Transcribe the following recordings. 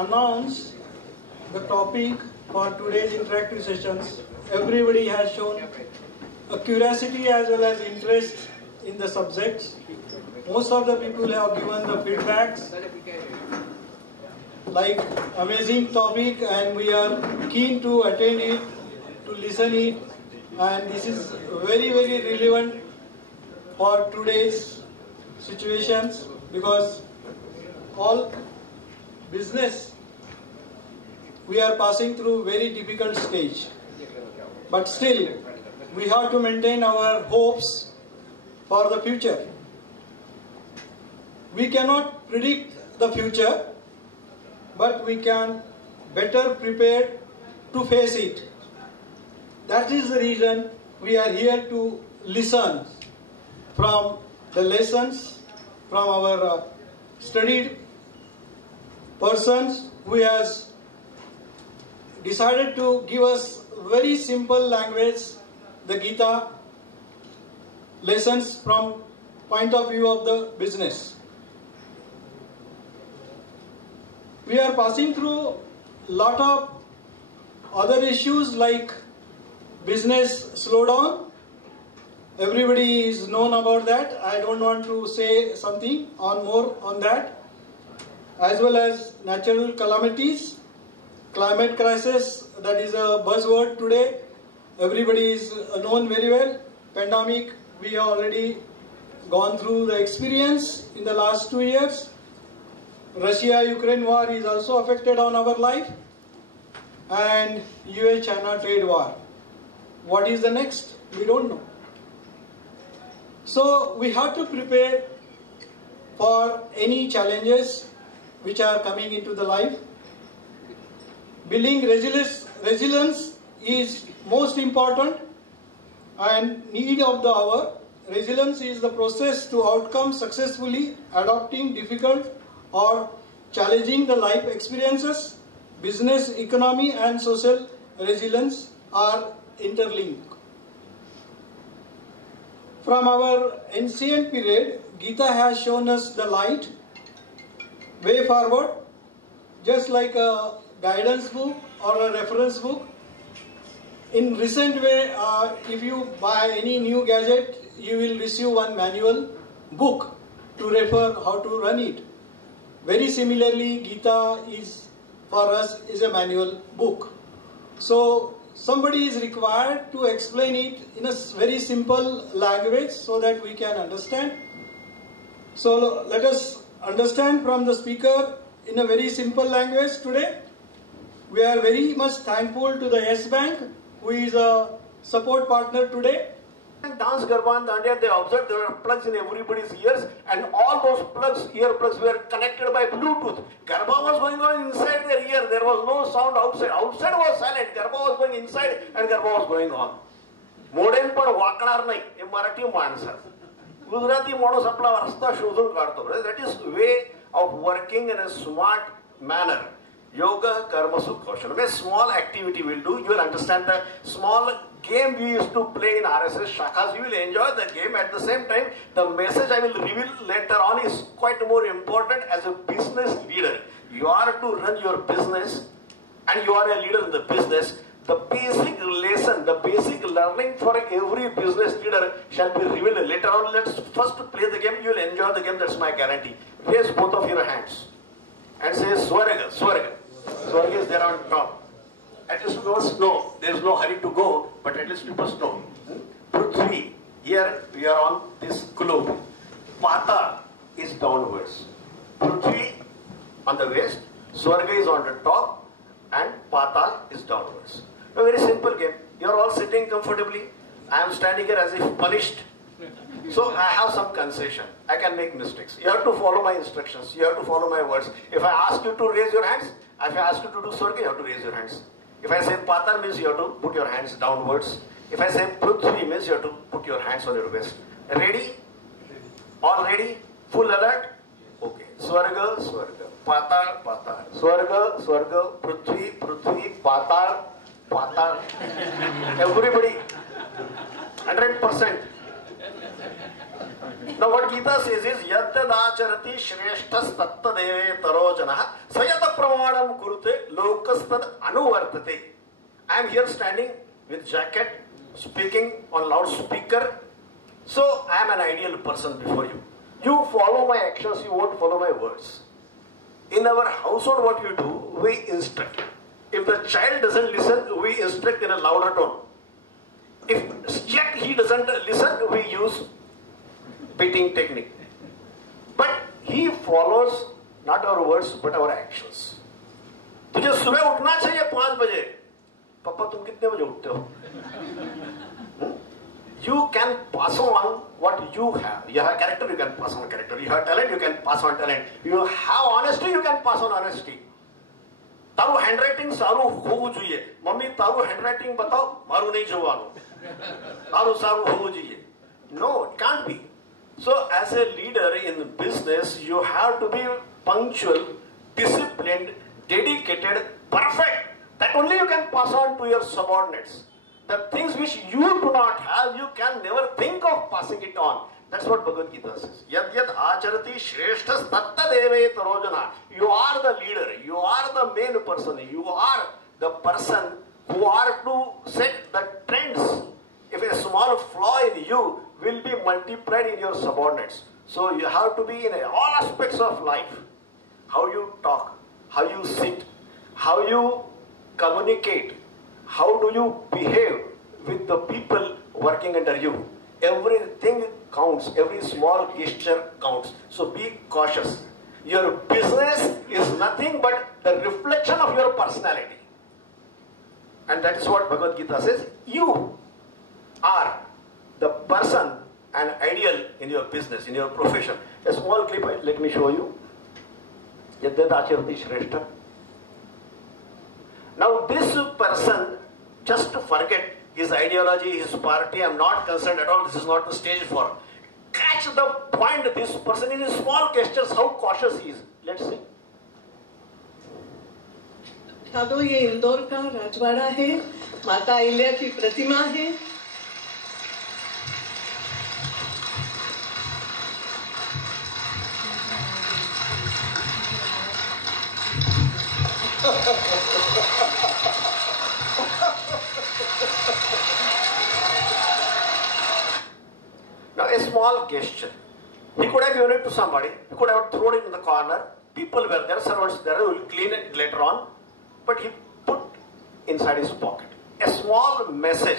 announce the topic for today's interactive sessions, everybody has shown a curiosity as well as interest in the subjects. Most of the people have given the feedbacks like amazing topic, and we are keen to attend it, to listen it, and this is very relevant for today's situations, because all business we are passing through very difficult stage, but still we have to maintain our hopes for the future. We cannot predict the future, but we can better prepare to face it. That is the reason we are here to listen from the lessons from our studied persons who has decided to give us very simple language, the Geeta lessons from point of view of the business. We are passing through lot of other issues like business slowdown. Everybody is known about that. I don't want to say something more on that. As well as natural calamities, climate crisis, that is a buzzword today. Everybody is known very well. Pandemic, we have already gone through the experience in the last 2 years. Russia-Ukraine war is also affected on our life, and US-China trade war. What is the next? We don't know. So we have to prepare for any challenges which are coming into the life. Building resilience is most important and need of the hour. Resilience is the process to outcome successfully adopting difficult or challenging the life experiences. Business, economy and social resilience are interlinked. From our ancient period, Geeta has shown us the light, way forward, just like a guidance book or a reference book. In recent way, if you buy any new gadget, you will receive one manual book to refer how to run it. Very similarly, Geeta is for us is a manual book. So somebody is required to explain it in a very simple language so that we can understand. So let us understand from the speaker in a very simple language today. We are very much thankful to the Yes Bank, who is a support partner today. Dance Garba and Dandiya, they observed there are plugs in everybody's ears, and all those plugs, ear plugs, were connected by Bluetooth. Garba was going on inside their ear. There was no sound outside. Outside was silent. Garba was going inside, and Garba was going on. Modem पण वाकणार नाही. हे मराठी माणसं. गुजराती माणूस आपला रस्ता शोधून काढतो. That is way of working in a smart manner. Yoga, karma, sukha. A small activity will do. You will understand the small game we used to play in RSS Shakhas. You will enjoy the game. At the same time, the message I will reveal later on is quite more important as a business leader. You are to run your business and you are a leader in the business. The basic lesson, the basic learning for every business leader shall be revealed later on. Let's first play the game. You will enjoy the game. That's my guarantee. Raise both of your hands and say Swarga, Swarga. Swarga is there on top. At least we must know. There is no hurry to go, but at least we must know. Prithvi, here we are on this globe. Pata is downwards. Prithvi on the waist, Swarga is on the top, and Pata is downwards. A very simple game. You are all sitting comfortably. I am standing here as if punished. So I have some concession. I can make mistakes. You have to follow my instructions. You have to follow my words. If I ask you to raise your hands, if I ask you to do Swarga, you have to raise your hands. If I say Pata means you have to put your hands downwards. If I say Prithvi means you have to put your hands on your waist. Ready? All ready? Full alert? Okay. Swarga, Swarga. Patal, Patal. Swarga, Swarga. Prithvi, Prithvi. Patal, Patal. Everybody. 100%. Now what Geeta says is, Yaddadacharati shreshthas tattadeve tarojana sayata pramanam kurute lokastad anuvartate. I am here standing with jacket, speaking on loudspeaker. So I am an ideal person before you. You follow my actions, you won't follow my words. In our household, what you do, we instruct. If the child doesn't listen, we instruct in a louder tone. If yet he doesn't listen, we use beating technique. But he follows not our words but our actions. तुझे सुबह उठना चाहिए 5 बजे. पापा तुम कितने बजे उठते हो? You can pass on what you have. You have character, you can pass on character. You have talent, you can pass on talent. You have honesty, you can pass on honesty. तारू handwriting सारू होगु जुये. Mummy तारू handwriting बताओ, मारू नहीं जोवानो. तारू सारू होगु जुये. No, it can't be. So as a leader in business, you have to be punctual, disciplined, dedicated, perfect. That only you can pass on to your subordinates. The things which you do not have, you can never think of passing it on. That's what Bhagavad Gita says. Yad yad acharati shreshthas tatta deve tarojana. You are the leader. You are the main person. You are the person who are to set the trends. If a small flaw in you will be multiplied in your subordinates. So you have to be in all aspects of life. How you talk, how you sit, how you communicate, how do you behave with the people working under you. Everything counts, every small gesture counts. So be cautious. Your business is nothing but the reflection of your personality. And that is what Bhagavad Gita says. You are the person and ideal in your business, in your profession. A small clip, let me show you. Yaddadacharati shreshta. Now this person, just to forget his ideology, his party, I am not concerned at all, this is not the stage for. Catch the point, this person in his small gestures, how cautious he is. Let's see. तो ये इंदौर का राजवाड़ा है, माता अहिल्या की प्रतिमा है. Now a small gesture. He could have given it to somebody. He could have thrown it in the corner. People were there, servants there, who will clean it later on. But he put inside his pocket. A small message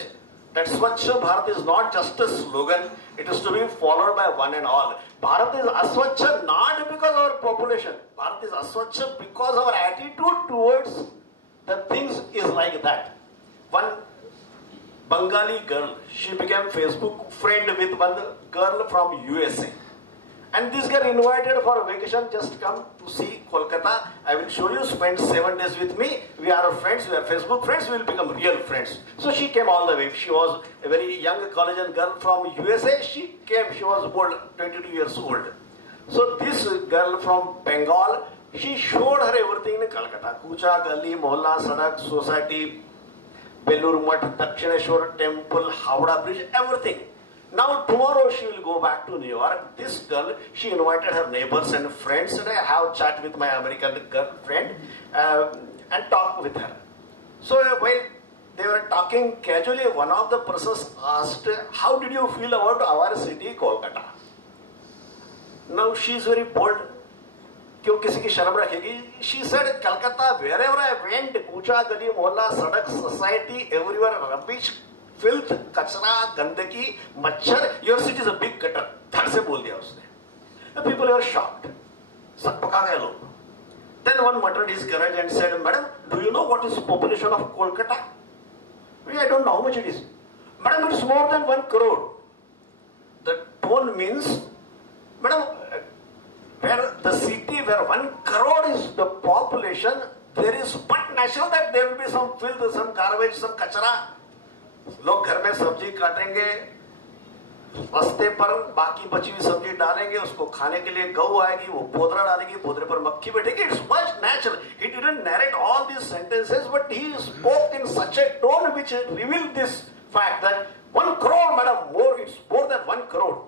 that Swachha Bharat is not just a slogan. It is to be followed by one and all. Bharat is aswachha not because of our population. Bharat is aswachha because our attitude towards the things is like that. One Bengali girl, she became Facebook friend with one girl from USA. And this girl invited for a vacation, just come to see Kolkata. I will show you, spend 7 days with me. We are friends, we are Facebook friends, we will become real friends. So she came all the way. She was a very young college girl from USA. She came, she was old, 22 years old. So this girl from Bengal, she showed her everything in Kolkata. Kucha, Gali, Mohalla, Sadak, Society, Belur Mutt, Dakshineshwar Temple, Howrah Bridge, everything. Now tomorrow she will go back to New York. This girl, she invited her neighbors and friends, and I have chat with my American girlfriend and talk with her. So while they were talking casually, one of the persons asked, how did you feel about our city, Kolkata? Now she is very bold. क्यों किसी की शर्म रखेगी? She said, Calcutta, wherever I went, Kucha, Gali, Mohalla, Sadak, Society, everywhere, rubbish, filth, kachra, gandaki, machhar, your city is a big gutter. धड़ से बोल दिया उसने. The people were shocked. सब पका गए लोग. Then one muttered his courage and said, Madam, do you know what is the population of Kolkata? I don't know how much it is. Madam, it is more than 1 crore. The tone means, Madam, where the city where 1 crore is the population, there is but natural that there will be some filth, some garbage, some kachara. लोग घर में सब्जी काटेंगे, रास्ते पर बाकी बची हुई सब्जी डालेंगे, उसको खाने के लिए गऊ आएगी, वो पोदरा डालेगी, पोदरे पर मक्खी बैठेगी. It's much natural. He didn't narrate all these sentences, but he spoke in such a tone which revealed this fact that 1 crore, madam, more, it's more than 1 crore.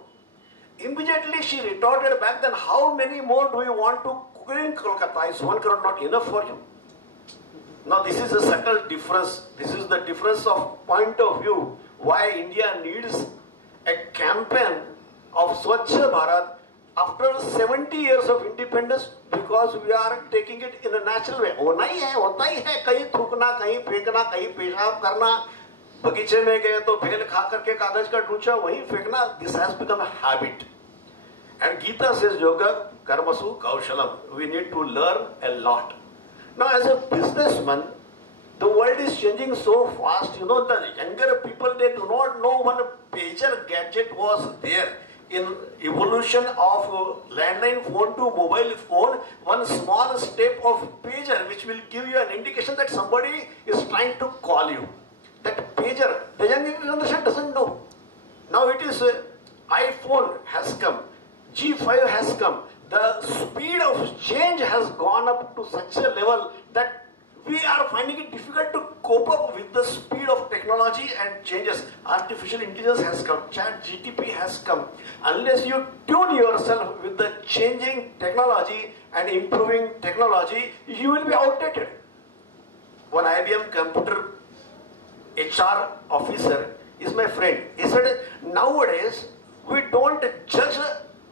Immediately immediately she retorted back, then how many more do you want to cook in Kolkata? Is 1 crore not enough for you? Now this is a subtle difference. This is the difference of point of view. Why India needs a campaign of Swachh Bharat after 70 years of independence, because we are taking it in a natural way. होना ही है, होता ही है, कहीं थूकना, कहीं फेंकना, कहीं पेशाब करना, बगीचे में गए तो भेल खा करके कागज का डूचा वहीं फेंकना. This has become a habit. And Geeta says, yoga karmasu kaushalam. We need to learn a lot. Now as a businessman, the world is changing so fast. You know, the younger people, they do not know when a pager gadget was there. In evolution of landline phone to mobile phone, one small step of pager which will give you an indication that somebody is trying to call you. That pager, the young generation doesn't know. Now it is iPhone has come, G5 has come. The speed of change has gone up to such a level that we are finding it difficult to cope up with the speed of technology and changes. Artificial intelligence has come, ChatGPT has come. Unless you tune yourself with the changing technology and improving technology, you will be outdated. One IBM computer HR officer is my friend. He said, nowadays we don't judge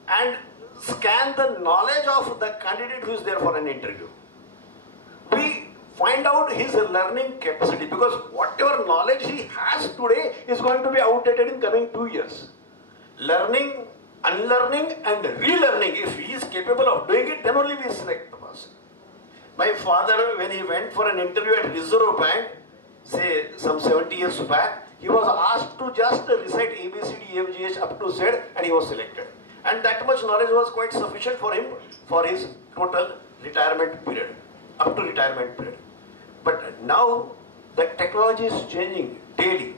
and scan the knowledge of the candidate who is there for an interview. We find out his learning capacity, because whatever knowledge he has today is going to be outdated in coming 2 years. Learning, unlearning and relearning, if he is capable of doing it, then only we select the person. My father, when he went for an interview at Reserve Bank, say some 70 years back, he was asked to just recite ABCD, EFGH up to Z, and he was selected. And that much knowledge was quite sufficient for him for his total retirement period, up to retirement period. But now the technology is changing daily,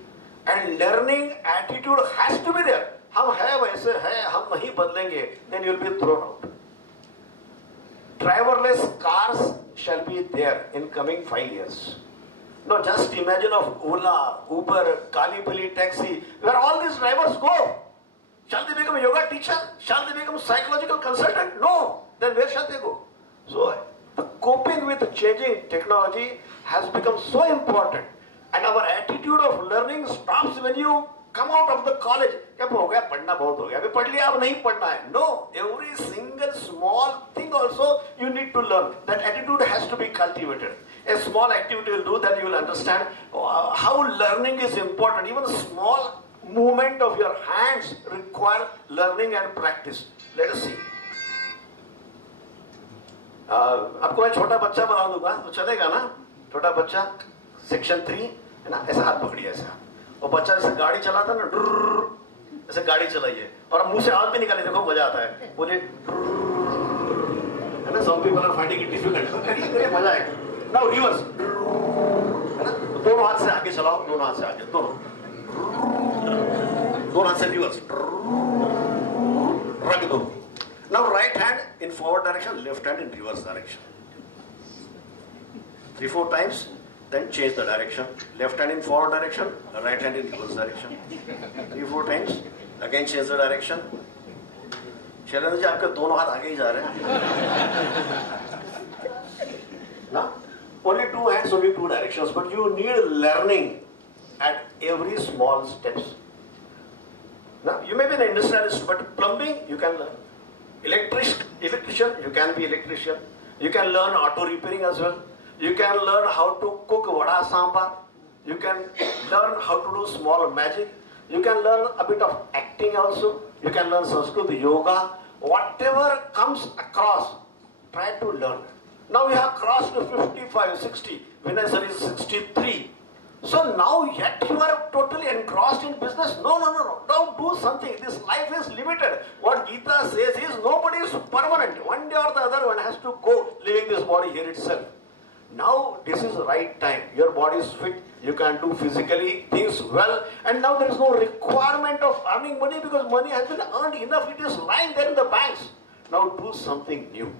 and learning attitude has to be there. हम है वैसे है, हम नहीं बदलेंगे, then you will be thrown out. Driverless cars shall be there in coming 5 years. Now just imagine of Ola, Uber, Kalipali taxi, where all these drivers go. Shall they become a yoga teacher? Shall they become a psychological consultant? No. Then where shall they go? So the coping with changing technology has become so important, and our attitude of learning stops when you come out of the college. क्या हो गया, पढ़ना बहुत हो गया, अभी पढ़ लिया, अब नहीं पढ़ना है. No, every single small thing also you need to learn. That attitude has to be cultivated. A small activity will do, then you will understand how learning is important. Even a small movement of your hands require learning and practice. Let us see. आपको मैं छोटा बच्चा बना दूंगा तो चलेगा ना? छोटा बच्चा सेक्शन 3 है ना, ऐसा हाथ पकड़िए ऐसा, और बच्चा जैसे गाड़ी चलाता ना, ऐसे गाड़ी चलाइए और मुंह से आवाज भी निकालिए, देखो मजा आता है, बोले है ना. some people are finding it difficult, करिए मजा आएगा. Now reverse, है ना, दोनों हाथ से आगे चलाओ, दोनों हाथ से आगे, दोनों हाथ से रिवर्स रख दो. Now right hand in forward direction, left hand in reverse direction. 3-4 times, then change the direction. Left hand in forward direction, right hand in reverse direction. 3-4 times, again change the direction. Shailendra ji आपके दोनों हाथ आगे ही जा रहे हैं. ना? Only 2 hands, only 2 directions, but you need learning at every small steps. Now, you may be an industrialist, but plumbing you can learn. Electrician, you can be electrician. You can learn auto repairing as well. You can learn how to cook vada sambar. You can learn how to do small magic. You can learn a bit of acting also. You can learn Sanskrit, yoga. Whatever comes across, try to learn. Now we have crossed to 55, 60. Vinay sir is 63. So now yet you are totally engrossed in business. No. Don't do something. This life is limited. What Geeta says is nobody is permanent. One day or the other one has to go, leaving this body here itself. Now this is the right time. Your body is fit. You can do physically things well. And now there is no requirement of earning money, because money has been earned enough. It is lying there in the banks. Now do something new.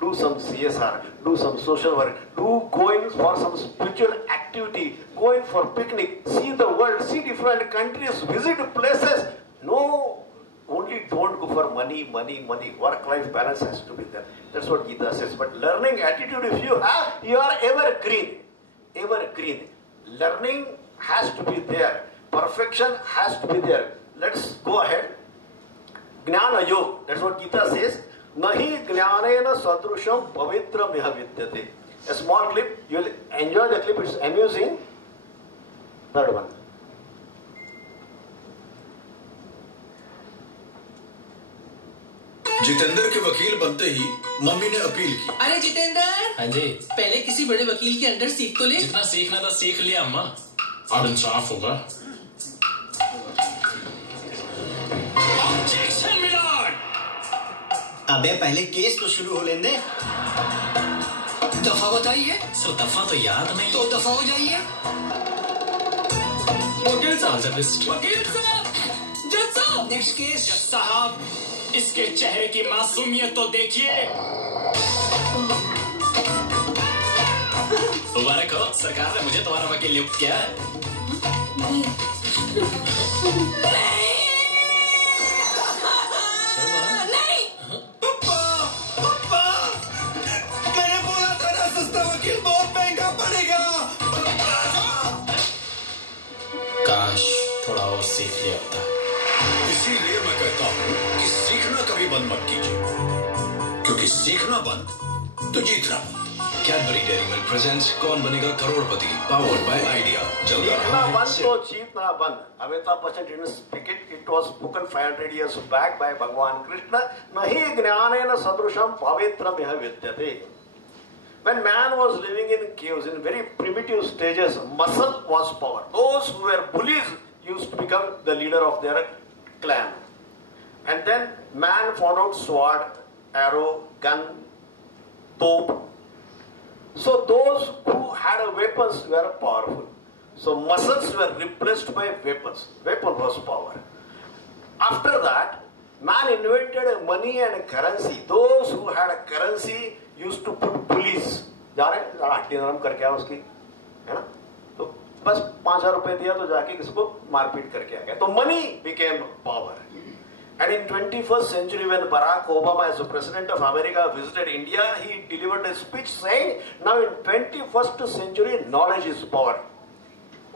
Do some CSR, do some social work, do go in for some spiritual activity, go in for picnic, see the world, see different countries, visit places. No, only don't go for money. Work-life balance has to be there. That's what Geeta says. But learning attitude, if you have, you are evergreen. Learning has to be there. Perfection has to be there. Let's go ahead. Jnana Yog. That's what Geeta says. Nahi jnanena sadrusham pavitra miha vidyate. A small clip. You will enjoy the clip. It's amusing. Third one. Jitendra के वकील बनते ही mummy ने appeal की। अरे जितेंद्र। हाँ जी। पहले किसी बड़े वकील के अंडर सीख तो ले। जितना सीखना था सीख लिया अम्मा। अब इंसाफ होगा। Objection milord. अबे पहले केस तो शुरू हो लेने। दफा बताइए। सो दफा तो याद नहीं। तो दफा हो जाइए। वकील साहब। वकील साहब। जज साहब। Next case. जज साहब, इसके चेहरे की मासूमियत तो देखिए। मुबारक हो, सरकार ने मुझे तुम्हारा वकील नियुक्त किया है। नहीं। पापा, मैंने बोला था ना सस्ता वकील बहुत महंगा पड़ेगा। काश थोड़ा और सीख लिया होता। इसीलिए मैं कहता हूँ कि सीखना कभी बंद मत कीजिए, क्योंकि सीखना बंद तो जीतना बंद। कैडबरी डेयरी मिल्क प्रेजेंट्स कौन बनेगा करोड़पति, पावर्ड बाय आइडिया। सीखना बंद तो जीतना बंद. Amitabh Bachchan didn't speak it. It was spoken 500 years back by Bhagwan Krishna. Nahi jnanena sadrusham pavitram iha vidyate. When man was living in caves, in very primitive stages, muscle was power. Those who were bullies used to become the leader of their clan. And then man found out sword, arrow, gun, tope. So those who had weapons were powerful. So muscles were replaced by weapons. Weapon was power. After that, man invented money and currency. Those who had a currency used to put bullies. जा रहे हैं हड्डी नरम करके आओ उसकी, है ना? तो बस 5,000 रुपए दिया तो जाके किसको मारपीट करके आ गया. तो money became power. And in 21st century, when Barack Obama, as the President of America, visited India, he delivered a speech saying, now in 21st century, knowledge is power.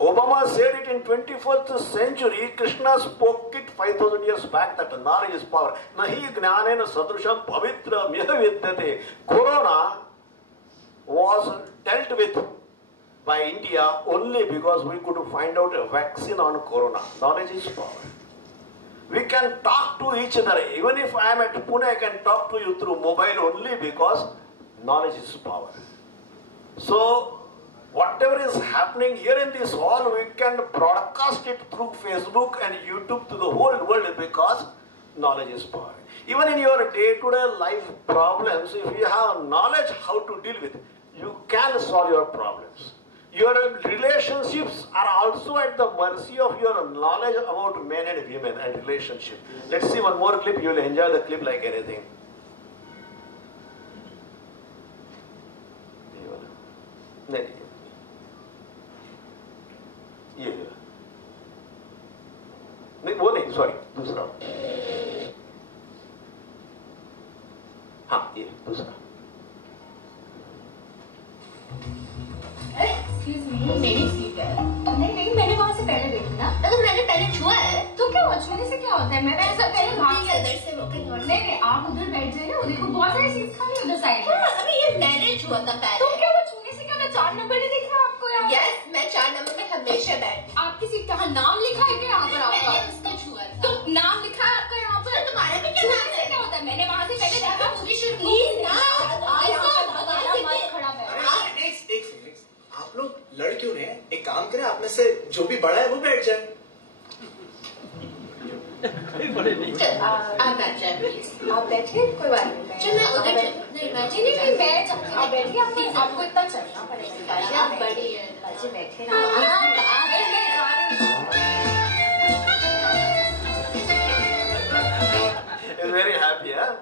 Obama said it in 21st century. Krishna spoke it 5,000 years back that knowledge is power. Nahi jnanena sadrusham pavitra miha vidyate. Corona was dealt with by India only because we could find out a vaccine on corona. Knowledge is power. We can talk to each other. Even if I am at Pune, I can talk to you through mobile only because knowledge is power. So, whatever is happening here in this hall, we can broadcast it through Facebook and YouTube to the whole world because knowledge is power. Even in your day-to-day life problems, if you have knowledge how to deal with, you can solve your problems. Your relationships are also at the mercy of your knowledge about men and women and relationship. Let's see one more clip. You will enjoy the clip like anything. नहीं वो नहीं, sorry, दूसरा. हाँ ये दूसरा. Excuse me, मेरी seat है. नहीं मैंने वहाँ से पहले बैठी ना. अगर मैंने पहले छुआ है तो क्या हुआ? छूने से क्या होता है? मैं पहले सब पहले भाग के इधर से रोके. नहीं आप उधर बैठ जाइए ना. उधर को बहुत सारी सीट खाली उधर साइड में. अभी ये मैंने छुआ था पहले. तो क्या हुआ? छूने से क्या होता? 4 नंबर नहीं दिख रहा आपको यहाँ? Yes, मैं 4 नंबर में हमेशा बैठ. आपकी सीट कहाँ? नाम लिखा है क्या यहाँ पर आपका? मैंने उसको छुआ था. तो नाम लिखा है आपका यहाँ पर? तुम्हारा भी क्या नाम है? क्या होता है? मैंने वहाँ से पहले देखा. मुझे शुरू प्लीज ना. आप लोग लड़ क्यों रहे हैं? एक काम करें, आप में से जो भी बड़ा है वो बैठ जाए. आप बैठ जाए प्लीज. आप बैठिए, कोई बात नहीं. चल मैं उधर नहीं मैं चाहती. आप बैठिए. आपको इतना चलना पड़ेगा. आप बड़ी है. बाजी बैठे ना. Very happy, huh?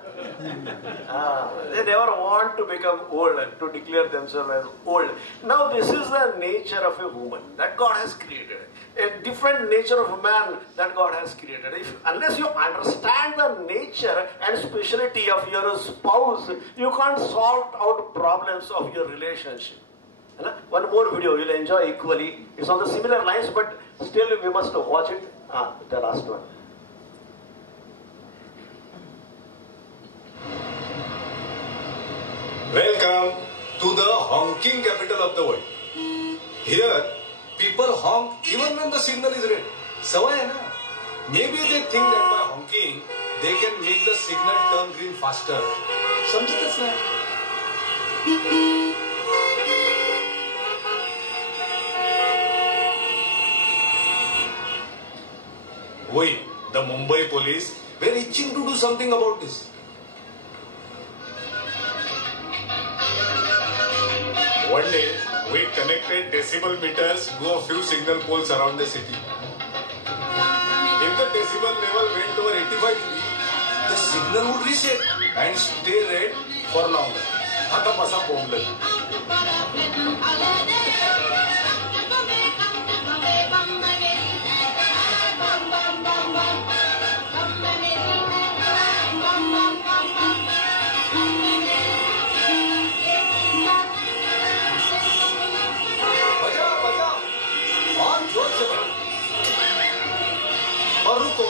They never want to become old and to declare themselves as old. Now this is the nature of a woman that God has created. A different nature of a man that God has created. Unless you understand the nature and speciality of your spouse, you can't sort out problems of your relationship. One more video you'll enjoy equally. It's on the similar lines, but still we must watch it. The last one. Welcome to the honking capital of the world. Here, people honk even when the signal is red. Savay hai na? Maybe they think that by honking, they can make the signal turn green faster. Samjhte na? We, the Mumbai police, were itching to do something about this. One day, we connected decibel meters to a few signal poles around the city. If the decibel level went over 85 dB, the signal would reset and stay red for longer. Hata pasa problem. और रुको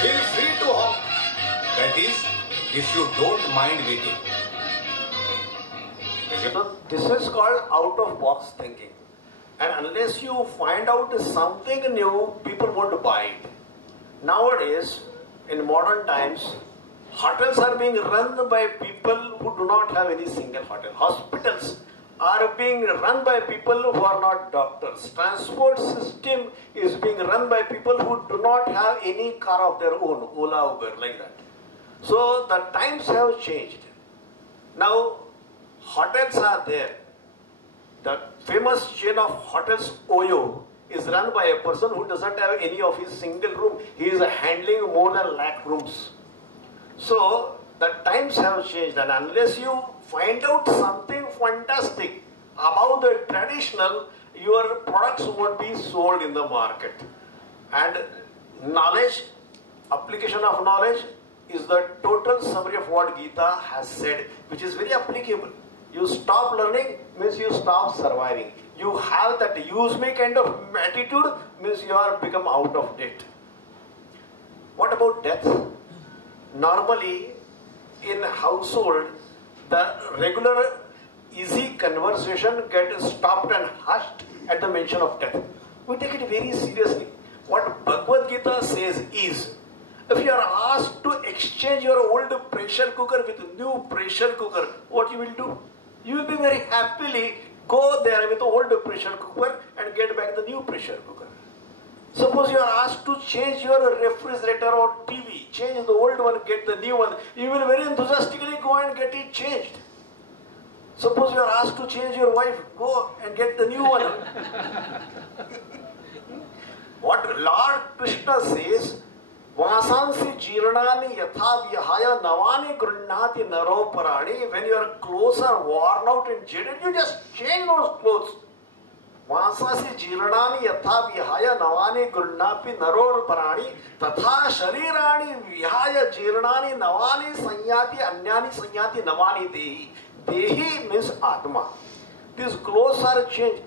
feel free to honk. That is, if you don't mind waiting. So this is called out-of-box thinking. And unless you find out something new, people won't buy it. Nowadays, in modern times, hotels are being run by people who do not have any single hotel. Hospitals are being run by people who are not doctors. Transport system is being run by people who do not have any car of their own, Ola, Uber, like that. So the times have changed. Now, hotels are there. The famous chain of hotels, Oyo, is run by a person who doesn't have any of his single room. He is handling more than lakh rooms. So, the times have changed, and unless you find out something fantastic about the traditional, your products won't be sold in the market. And knowledge, application of knowledge, is the total summary of what Geeta has said, which is very applicable. You stop learning means you stop surviving. You have that use me kind of attitude means you are become out of date. What about death? Normally, in household, the regular easy conversation gets stopped and hushed at the mention of death. We take it very seriously. What Bhagavad Gita says is, if you are asked to exchange your old pressure cooker with a new pressure cooker, what you will do? You will be very happily go there with the old pressure cooker and get back the new pressure cooker. Suppose you are asked to change your refrigerator or TV, change the old one, get the new one, you will very enthusiastically go and get it changed. Suppose you are asked to change your wife, go and get the new one. What Lord Krishna says, Vasansi jirnani yatha vihaya navani grunnati naro parani. When your clothes are worn out and jaded, you just change those clothes. Vasansi jirnani yatha vihaya navani grunnapi naro parani. Tatha sharirani vihaya jirnani navani sanyati anyani sanyati navani dehi. Dehi means Atma. These clothes are changed.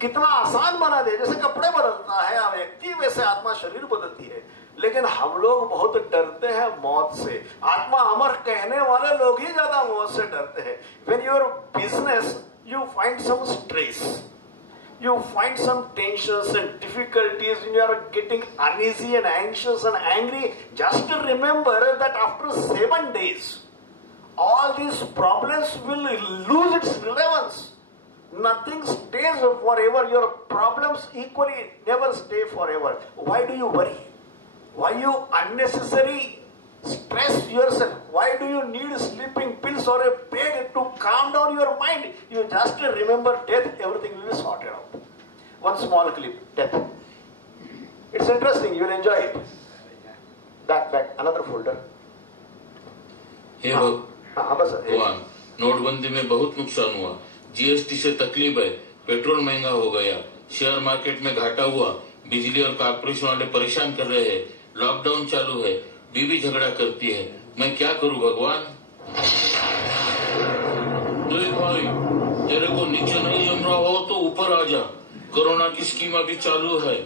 कितना आसान बना दे, जैसे कपड़े बदलता है व्यक्ति, वैसे आत्मा शरीर बदलती है. लेकिन हम लोग बहुत डरते हैं मौत से. आत्मा अमर कहने वाले लोग ही ज्यादा मौत से डरते हैं. When your business, you find some stress, you find some tensions and difficulties, and you are getting uneasy and anxious and angry, just remember that after 7 days, all these problems will lose its relevance. Nothing stays forever. Your problems equally never stay forever. Why do you worry? Why you unnecessary stress yourself? Why do you need sleeping pills or a peg to calm down your mind? You just remember death, everything will be sorted out. One small clip, death. It's interesting, you will enjoy it. Back, another folder. हे भगवान, नोटबंदी में बहुत नुकसान हुआ, GST से तकलीफ है, petrol महंगा हो गया, शेयर मार्केट में घाटा हुआ, बिजली और कॉर्पोरेशन वाले परेशान कर रहे हैं, लॉकडाउन चालू है, बीवी झगड़ा करती है, मैं क्या करूं भगवान? भाई, तेरे को नीचे नहीं जम रहा हो तो ऊपर आ जा, कोरोना की स्कीम अभी चालू है।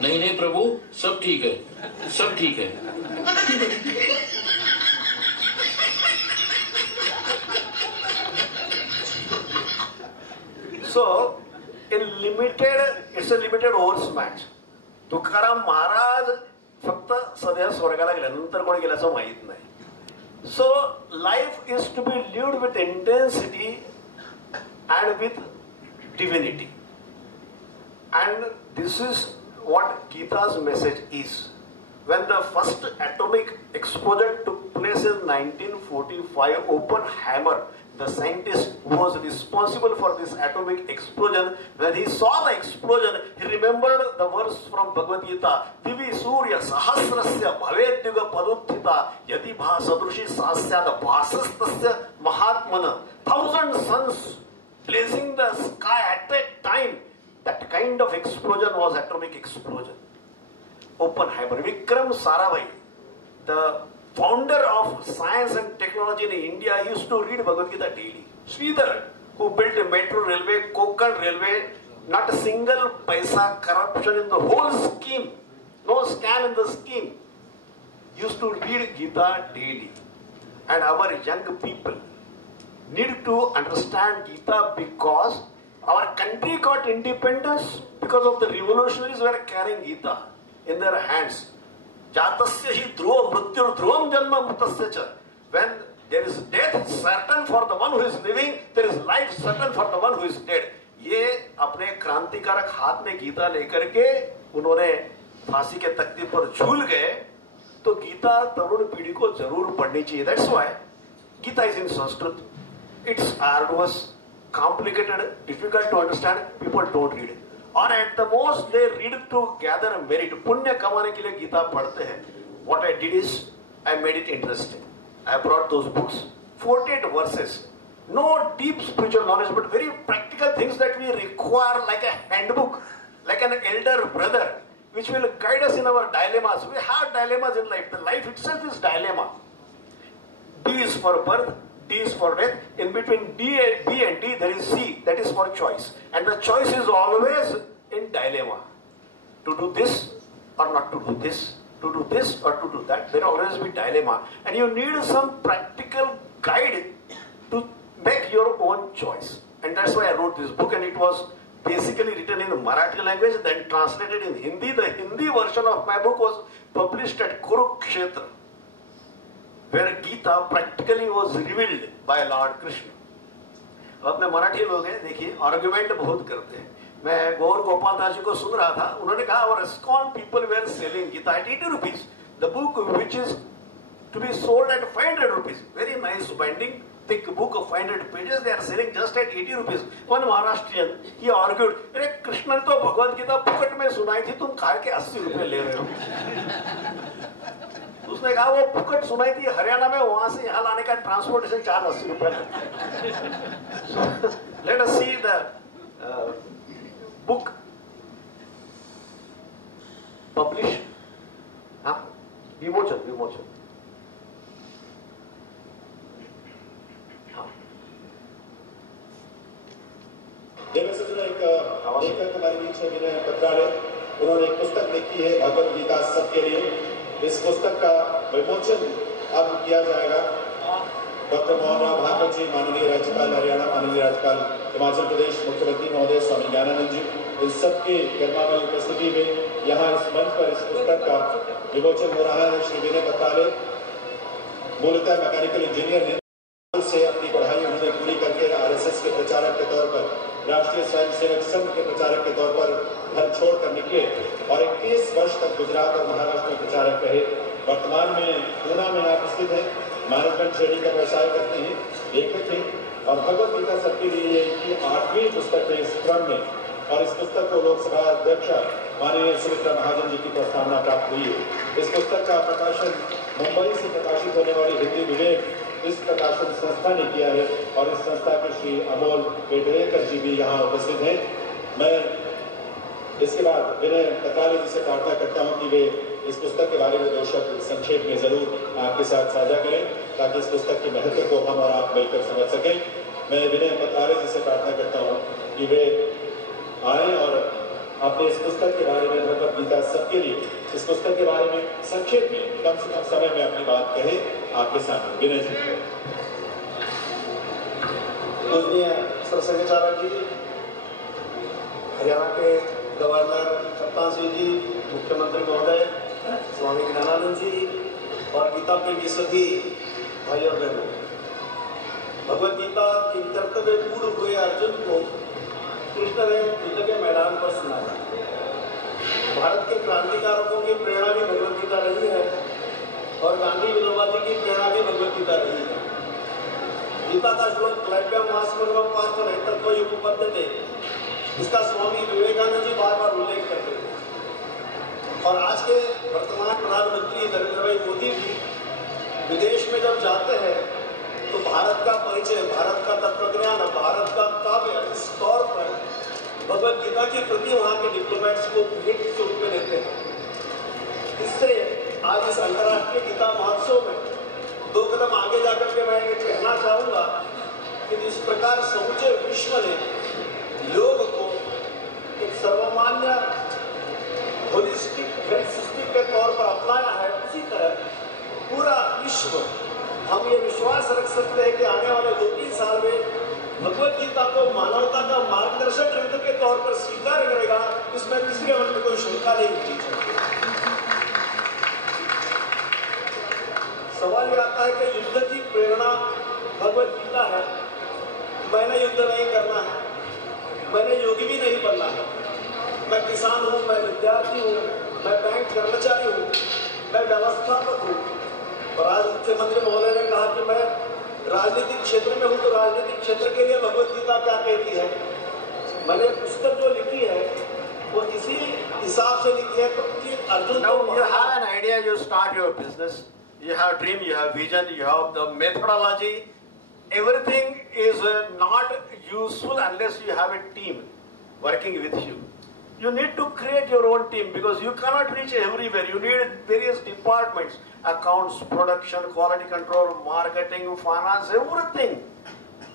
नहीं प्रभु, सब ठीक है, सब ठीक है। So, it's a limited overs match. Tukaram महाराज फक्त सध्या स्वर्गाला गेला, नंतर कोण गेल्याचं माहित नाही. So, life is to be lived with intensity and with divinity. And this is what Geeta's message is. When the first atomic explosion took place in 1945, Oppenheimer, the scientist who was responsible for this atomic explosion, when he saw the explosion, he remembered the verse from Bhagavad Gita, Divi Surya Sahasrasya Bhavedyuga Padutthita Yati Bhasadrushi Sasyad Bhasastasya Mahatmana. 1,000 suns blazing the sky at a time. That kind of explosion was atomic explosion. Oppenheimer, Vikram Sarabhai, the founder of science and technology in India, used to read Bhagavad Gita daily. Sridhar, who built a metro railway, Konkan railway, not a single paisa corruption in the whole scheme, no scam in the scheme, used to read Gita daily. And our young people need to understand Gita because our country got independence because of the revolutionaries who were carrying Gita in their hands. Jatasya hi dhruva mrityur dhruvam janma mritasya cha. When there is death certain for the one who is living, there is life certain for the one who is dead. ये अपने क्रांतिकारक हाथ में गीता लेकर के उन्होंने फांसी के तख्ते पर झूल गए, तो गीता तरुण पीढ़ी को जरूर पढ़नी चाहिए. That's why Gita is in Sanskrit. It's arduous, complicated, difficult to understand. People don't read it. और at the most they read to gather merit. पुण्य कमाने के लिए गीता पढ़ते हैं. What I did is I made it interesting. I brought those books, 48 verses. No deep spiritual knowledge, but very practical things that we require, like a handbook, like an elder brother, which will guide us in our dilemmas. We have dilemmas in life. The life itself is dilemma. D is for birth, D is for death. In between B and D, there is C, that is for choice. And the choice is always in dilemma. To do this or not to do this. To do this or to do that. There will always be dilemma. And you need some practical guide to make your own choice. And that's why I wrote this book, and it was basically written in Marathi language, then translated in Hindi. The Hindi version of my book was published at Kurukshetra, where Gita practically was revealed by Lord Krishna. अपने मराठी लोग हैं, देखिए argument बहुत करते हैं. मैं गौर गोपाल दास जी को सुन रहा था, उन्होंने कहा our ISCON people were selling Gita at 80 rupees. The book which is to be sold at 500 rupees. Very nice binding, thick book of 500 pages, they are selling just at 80 rupees. One Maharashtrian, he argued, अरे कृष्ण ने तो भगवद गीता फुकट में सुनाई थी, तुम खा के 80 रुपए ले रहे हो. उसने कहा वो फुकट सुनाई थी हरियाणा में, वहां से यहाँ लाने का ट्रांसपोर्टेशन चार्ज 80 रुपए. Let us see the book published. हाँ, विमोचन. जैसे एक लेखक हमारे बीच में विनय पत्राले, उन्होंने एक पुस्तक लिखी है भगवद गीता सबके लिए. इस पुस्तक का विमोचन अब किया जाएगा. डॉक्टर मोहन राव भागवत जी, माननीय राज्यपाल हरियाणा, माननीय राज्यपाल हिमाचल प्रदेश, मुख्यमंत्री महोदय स्वामी ज्ञानानंद जी, इन सबके गर्मामय उपस्थिति में यहाँ इस मंच पर इस पुस्तक का विमोचन हो रहा है। श्री विनय पत्राले मूलतः मैकेनिकल इंजीनियर ने से अपनी पढ़ाई उन्होंने पूरी करके आरएसएस के प्रचारक के तौर पर, राष्ट्रीय स्वयंसेवक संघ के प्रचारक के तौर पर घर छोड़कर निकले और 21 वर्ष तक गुजरात और महाराष्ट्र में प्रचारक रहे। वर्तमान में पूना में आप स्थित हैं, मैनेजमेंट ट्रेनिंग का व्यवसाय करते हैं, लेखक हैं और भगवत गीता सबके लिए इनकी 8वीं पुस्तक है इस क्रम में। और इस पुस्तक को लोकसभा अध्यक्ष माननीय सुमित्रा महाजन जी की प्रस्तावना प्राप्त हुई है। इस पुस्तक का प्रकाशन मुंबई से प्रकाशित होने वाली हिंदी विवेक इस प्रकाशन संस्था ने किया है और इस संस्था के श्री अमोल पेटरेकर जी भी यहाँ उपस्थित हैं। मैं इसके बाद विनय पत्राले जी से प्रार्थना करता हूँ कि वे इस पुस्तक के बारे में 2 शब्द संक्षेप में जरूर आपके साथ साझा करें ताकि इस पुस्तक के महत्व को हम और आप मिलकर समझ सकें। मैं विनय पत्राले जी से प्रार्थना करता हूँ कि वे आए और अपने इस पुस्तक के बारे में, भगवत गीता सबके लिए, इस पुस्तक के बारे में संक्षेप में कम से कम समय में अपनी बात कहें आपके सामने। विनय जी। पूजनीय सरसंघचालक जी, हरियाणा के गवर्नर कप्तान सिंह जी, मुख्यमंत्री महोदय स्वामी ज्ञानानंद जी और गीता प्रेमी सभी भाई और बहनों, भगवत गीता के कर्तव्य पूर्ण हुए अर्जुन को कृष्ण ने युद्ध के मैदान पर सुनाया। भारत के क्रांतिकारकों की प्रेरणा भी भगवत गीता रही है और गांधी विनोबा जी की प्रेरणा भी भगवत गीता रही है। गीता का श्लोक क्लैप्यम मास्मर्वम पार्थ नैतत्व युगपद्धते, इसका स्वामी विवेकानंद जी बार बार उल्लेख करते थे। और आज के वर्तमान प्रधानमंत्री नरेंद्र भाई मोदी भी विदेश में जब जाते हैं तो भारत का परिचय, भारत का तत्वज्ञान, भारत का काव्य इस तौर पर भगवत गीता की प्रति वहाँ के डिप्लोमेट्स को भेंट के रूप में देते हैं। इससे आज इस अंतर्राष्ट्रीय गीता महोत्सव में 2 कदम आगे जाकर के मैं ये कहना चाहूँगा कि जिस प्रकार समूचे विश्व ने योग को एक सर्वमान्य होलिस्टिक हेल्थ सिस्टम के तौर पर अपनाया है, उसी तरह पूरा विश्व, हम ये विश्वास रख सकते हैं कि आने वाले 2-3 साल में भगवत गीता को मानवता का मार्गदर्शक ग्रंथ के तौर पर स्वीकार करेगा। इसमें किसी के मन में कोई शंका नहीं होनी चाहिए। सवाल यह आता है कि युद्ध की प्रेरणा भगवत गीता है। मैंने युद्ध नहीं करना है, मैंने योगी भी नहीं बनना है, मैं किसान हूँ, मैं विद्यार्थी हूँ, मैं बैंक कर्मचारी हूँ, मैं व्यवस्थापक हूँ। और आज मुख्यमंत्री महोदय ने कहा कि मैं राजनीतिक क्षेत्र में हूँ, तो राजनीतिक क्षेत्र के लिए भगवत गीता क्या कहती है। मैंने पुस्तक जो लिखी है वो इसी हिसाब से लिखी है कि अर्जुन को, you have an idea, you start your business, you have dream, you have vision, you have the methodology. Everything is not useful unless you have a team working with you. You need to create your own team because you cannot reach everywhere. You need various departments, accounts, production, quality control, marketing, finance, everything.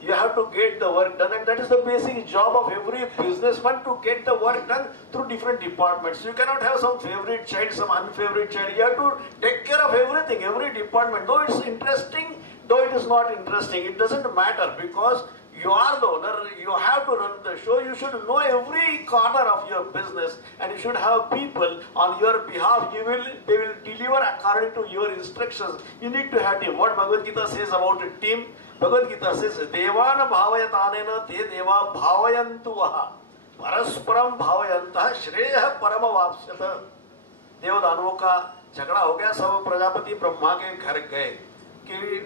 You have to get the work done, and that is the basic job of every businessman, to get the work done through different departments. You cannot have some favorite child, some unfavorite child. You have to take care of everything, every department. Though it's interesting, though it is not interesting, it doesn't matter because you are the owner, you have to run the show, you should know every corner of your business, and you should have people on your behalf. They will deliver according to your instructions. You need to have team. What Bhagavad Gita says about a team? Bhagavad Gita says, Devana bhavayatanena te deva bhavayantu vaha parasparam bhavayantah shreya paramavapsyata. देवदानवों का झगड़ा हो गया, सब प्रजापति ब्रह्मा के घर गए कि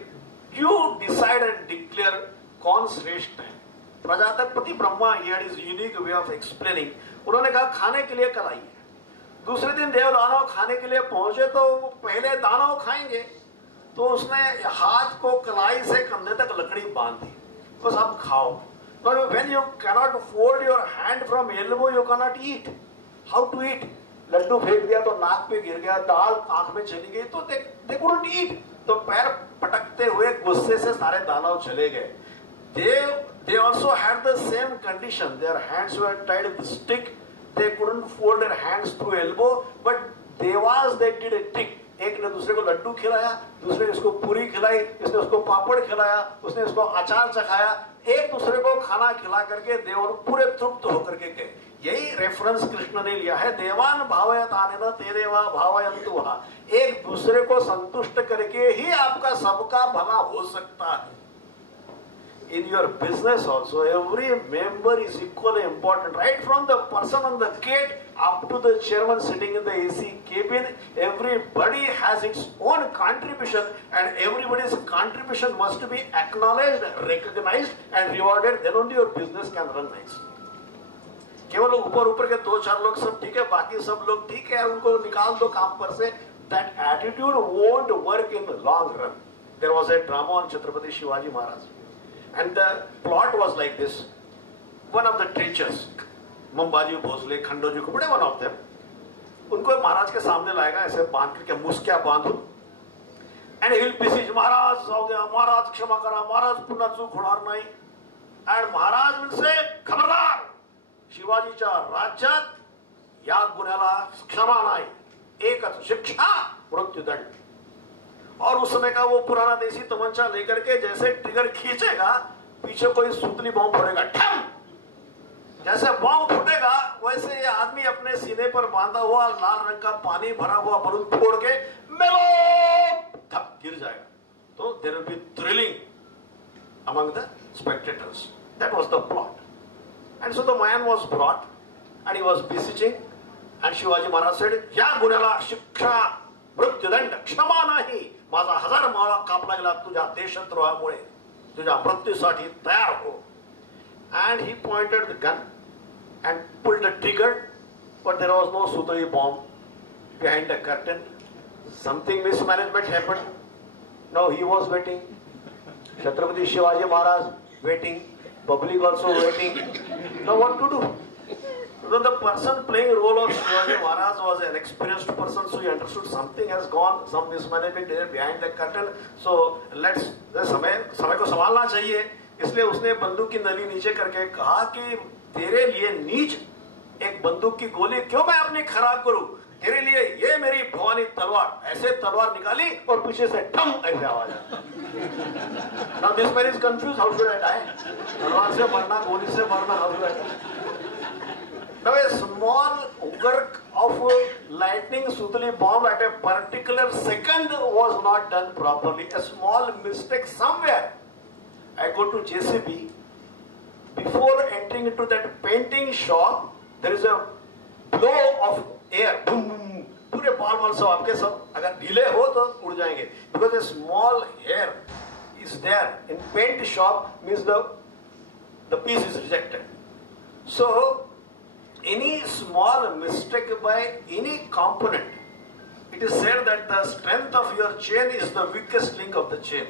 you decide and declare कौन श्रेष्ठ है। Prajapati Brahma, he had his unique way of explaining, उन्होंने कहा खाने के लिए कलाई है। दूसरे दिन देव दानव खाने के लिए पहुंचे तो पहले दानव खाएंगे, तो उसने हाथ को कलाई से कंधे तक लकड़ी बांध दी, बस अब खाओ। But when you cannot fold your hand from elbow, you cannot eat. How to eat? Laddu फेंक दिया तो नाक पे गिर गया, दाल आंख में चली गई तो they couldn't eat. तो पैर पटकते हुए गुस्से से सारे दानव चले गए। They also had the same condition. Their hands were tied with a stick. They couldn't fold their hands through elbow, but Devas, they did a trick. एक ने दूसरे को लड्डू खिलाया, दूसरे ने इसको पूरी खिलाई, इसने उसको पापड़ खिलाया, उसने इसको अचार चखाया, एक दूसरे को खाना खिला करके देव पूरे तृप्त होकर के गए। यही रेफरेंस कृष्ण ने लिया है, देवान भावयत आनेन ते देवा भावयन्तु वहा। एक दूसरे को संतुष्ट करके ही आपका सबका भला हो सकता है। In your business also, every member is equally important, right from the person on the gate up to the chairman sitting in the AC cabin. Everybody has its own contribution, and everybody's contribution must be acknowledged, recognized and rewarded. Then only your business can run nicely. केवल ऊपर ऊपर के 2-4 लोग सब ठीक है, बाकी सब लोग ठीक है, उनको निकाल दो काम पर से. That attitude won't work in the long run. There was a drama on Chhatrapati Shivaji Maharaj. And the plot was like this. One of the teachers, Mumbaji Bhosle, Khandoji को बड़े one of them, उनको महाराज के सामने लाएगा ऐसे बांध करके, मुस्किया बांधो, and he will beseech, महाराज जाऊ द्या, महाराज क्षमा करा, महाराज पुन्हा चूक होणार नाही. And महाराज will say, खबरदार, शिवाजीच्या राज्यात या गुन्ह्याला क्षमा नाही, एकच शिक्षा, मृत्युदंड. और उस समय का वो पुराना देसी तमंचा लेकर के जैसे ट्रिगर खींचेगा, पीछे कोई सूतली बॉम्ब फोड़ेगा, ठम, जैसे बॉम्ब फूटेगा वैसे ये आदमी अपने सीने पर बांधा हुआ लाल रंग का पानी भरा हुआ बलून फोड़ के मेलो धप गिर जाएगा. तो there will be thrilling among the spectators. That was the plot. And so the man was brought and he was beseeching, and Shivaji Maharaj said, या गुन्ह्याला शिक्षा मृत्युदंड, क्षमा नाही, माझा 1000 माळा कापला गेला तुझ्या देशद्रोहामुळे, तुझ्या मृत्यूसाठी तयार हो. And he pointed the gun and pulled the trigger, but there was no Sutali bomb behind the curtain. Something mismanagement happened. Now he was waiting, Chhatrapati Shivaji Maharaj waiting, public also waiting. Now what to do? So the person playing role of Shivaji Maharaj was an experienced person, so he understood something has gone, some mismanagement there behind the curtain. So let's समय को संभालना चाहिए. इसलिए उसने बंदूक की नली नीचे करके कहा कि तेरे लिए नीच एक बंदूक की गोली क्यों मैं अपनी खराब करूं, तेरे लिए ये मेरी भवानी तलवार. ऐसे तलवार निकाली और पीछे से ठम ऐसे आवाज आई. Now this man is confused, how should I die? तलवार से मरना, गोली से मरना, how should I die? Now a small work of lightning Sutali bomb at a particular second was not done properly. A small mistake somewhere. I go to JCB. Before entering into that painting shop, there is a blow of air. Boom, boom. पूरे बाल वाल सब आपके सब अगर ढीले हो तो उड़ जाएंगे. Because a small hair is there in paint shop means the piece is rejected. So any small mistake by any component, it is said that the strength of your chain is the weakest link of the chain,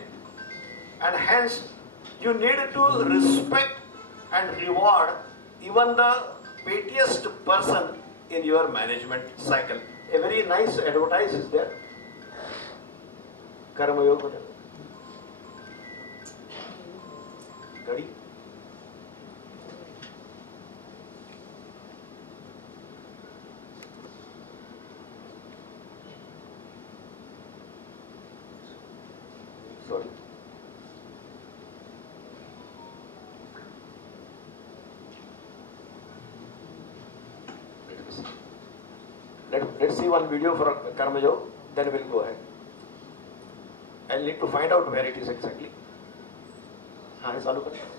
and hence you need to respect and reward even the pettiest person in your management cycle. A very nice advertise is there. Karma Yoga. Gadi. Sorry. Let's see one video for Karma Yoga, then we'll go ahead. I'll need to find out where it is exactly. हाँ चालू कर.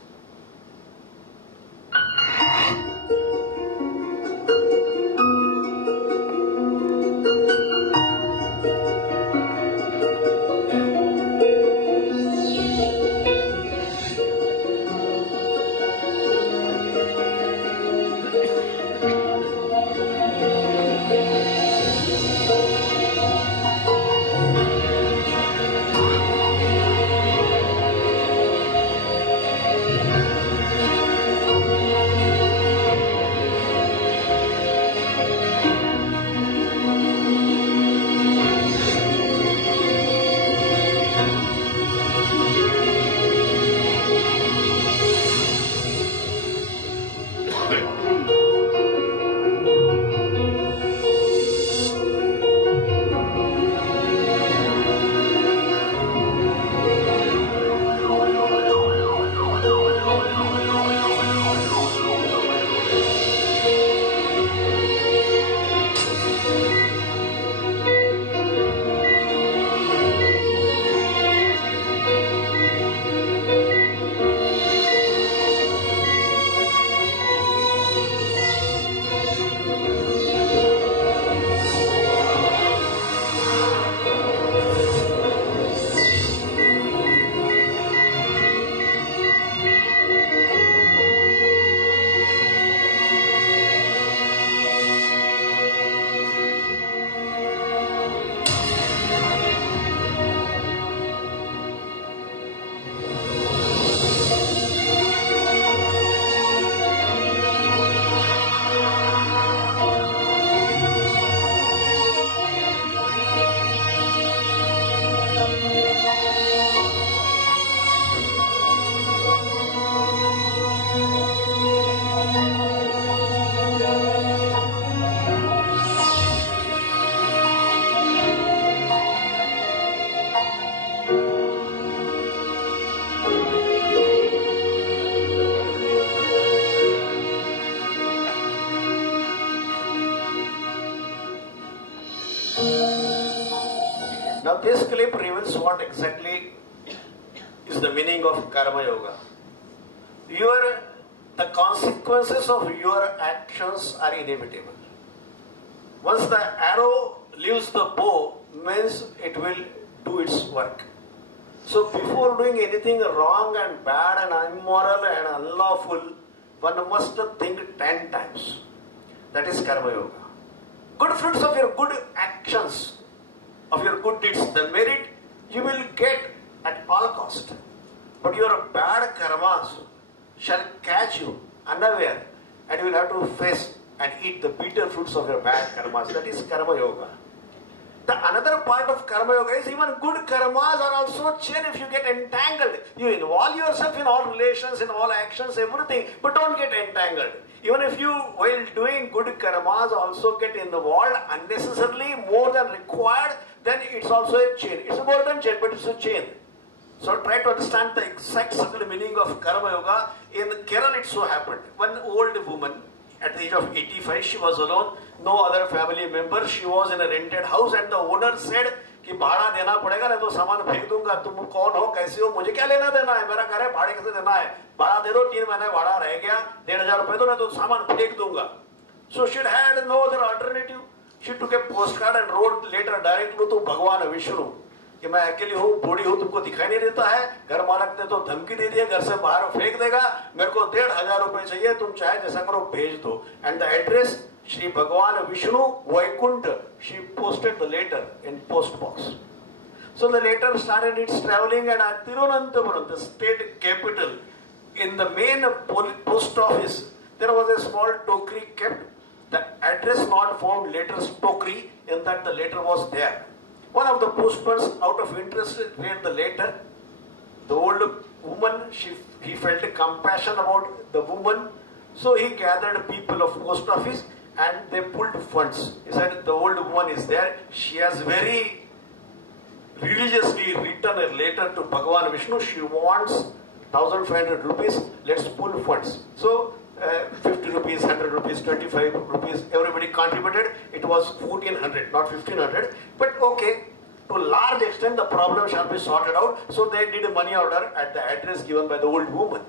Now this clip reveals what exactly is the meaning of Karma Yoga. The consequences of your actions are inevitable. Once the arrow leaves the bow, means it will do its work. So before doing anything wrong and bad and immoral and unlawful, one must think 10 times. That is Karma Yoga. Good fruits of your good actions, of your good deeds, the merit you will get at all cost. But your bad karmas shall catch you unaware, and you will have to face and eat the bitter fruits of your bad karmas. That is Karma Yoga. The another part of Karma Yoga is even good karmas are also chain if you get entangled. You involve yourself in all relations, in all actions, everything, but don't get entangled. Even if you, while doing good karmas, also get involved unnecessarily more than required, then it's also a chain. It's more than chain, but it's a chain. So try to understand the exact subtle meaning of Karma Yoga. In Kerala it so happened, one old woman at the age of 85, she was alone, no other family member, she was in a rented house and the owner said कि भाड़ा देना पड़ेगा नहीं तो सामान फेंक दूंगा, तुम कौन हो, कैसे हो, मुझे क्या लेना देना है, मेरा घर है, भाड़े कैसे देना है, भाड़ा दे दो, 3 महीने भाड़ा रह गया, 1,500 रुपए दो नहीं तो सामान फेंक दूंगा. So she had no other alternative. She took a postcard and wrote later directly to भगवान विष्णु कि मैं अकेली हूँ, बूढ़ी हूँ, तुमको दिखाई नहीं देता है, घर मालक ने तो धमकी दे दी है, घर से बाहर फेंक देगा, मेरे को 1,500 रुपए चाहिए, तुम चाहे जैसा करो भेज दो. And the address Shri Bhagwan Vishnu Vaikunth, she posted the letter in post box. So the letter started its traveling, and at Tirunanthapuram, the state capital, in the main post office, there was a small tokery kept. The address not found, letters tokery, in that the letter was there. One of the postmen, out of interest, read the letter. The old woman, he felt compassion about the woman, so he gathered people of post office and they pulled funds. He said, the old woman is there, she has very religiously written a letter to Bhagavan Vishnu, she wants 1,500 rupees, let's pull funds. So 50 rupees, 100 rupees, 25 rupees, everybody contributed. It was 1,400, not 1,500. But okay, to a large extent the problem shall be sorted out. So they did a money order at the address given by the old woman.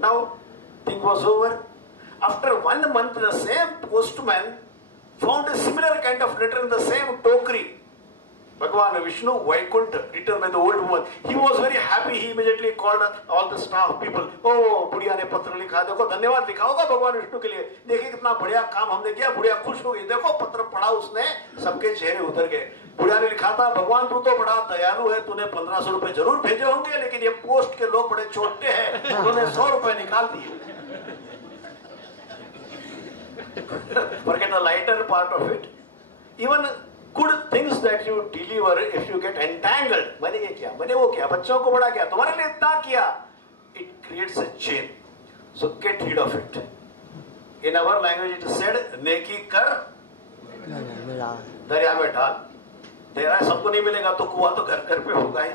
Now, thing was over. After 1 month, the same postman found a similar kind of letter in the same tokery. Bhagavan Vishnu Vaikunth, written by the old woman. He was very happy. He immediately called all the staff people. Oh, बुढ़िया ने पत्र लिखा, देखो धन्यवाद लिखा होगा भगवान विष्णु के लिए. देखिए कितना बढ़िया काम हमने किया. बुढ़िया खुश हो गई. देखो पत्र पढ़ा उसने, सबके चेहरे उतर गए. बुढ़िया ने लिखा था, भगवान तू तो बड़ा दयालु है, तूने 1,500 रुपए जरूर भेजे होंगे, लेकिन ये पोस्ट के लोग बड़े छोटे हैं, उन्होंने 100 रुपए निकाल दिए. Forget the lighter part of it. Even good things that you deliver, if you get entangled, मैंने ये किया, मैंने वो किया, बच्चों को बड़ा किया, तुम्हारे लिए इतना किया, it creates a chain. So get rid of it. In our language it is said, नेकी कर, दरिया में डाल. तेरा सबको नहीं मिलेगा तो कुआं तो घर घर पे होगा ही.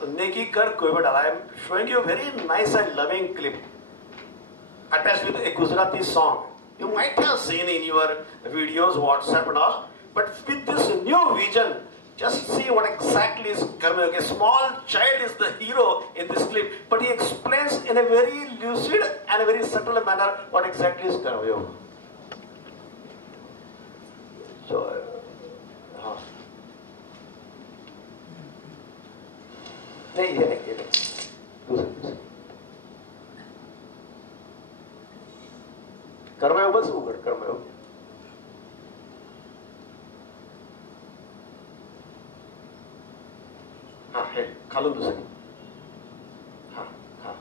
तो नेकी कर, कुएं में डाला. I am showing you a very nice and loving clip attached with a Gujarati song. You might have seen in your videos, WhatsApp and all. But with this new vision, just see what exactly is Karma Yoga. A small child is the hero in this clip, but he explains in a very lucid and a very subtle manner what exactly is Karma Yoga. So, Karma Yoga बस उगड़ Karma Yoga. हाँ है, खा लो दूसरी. हाँ हाँ.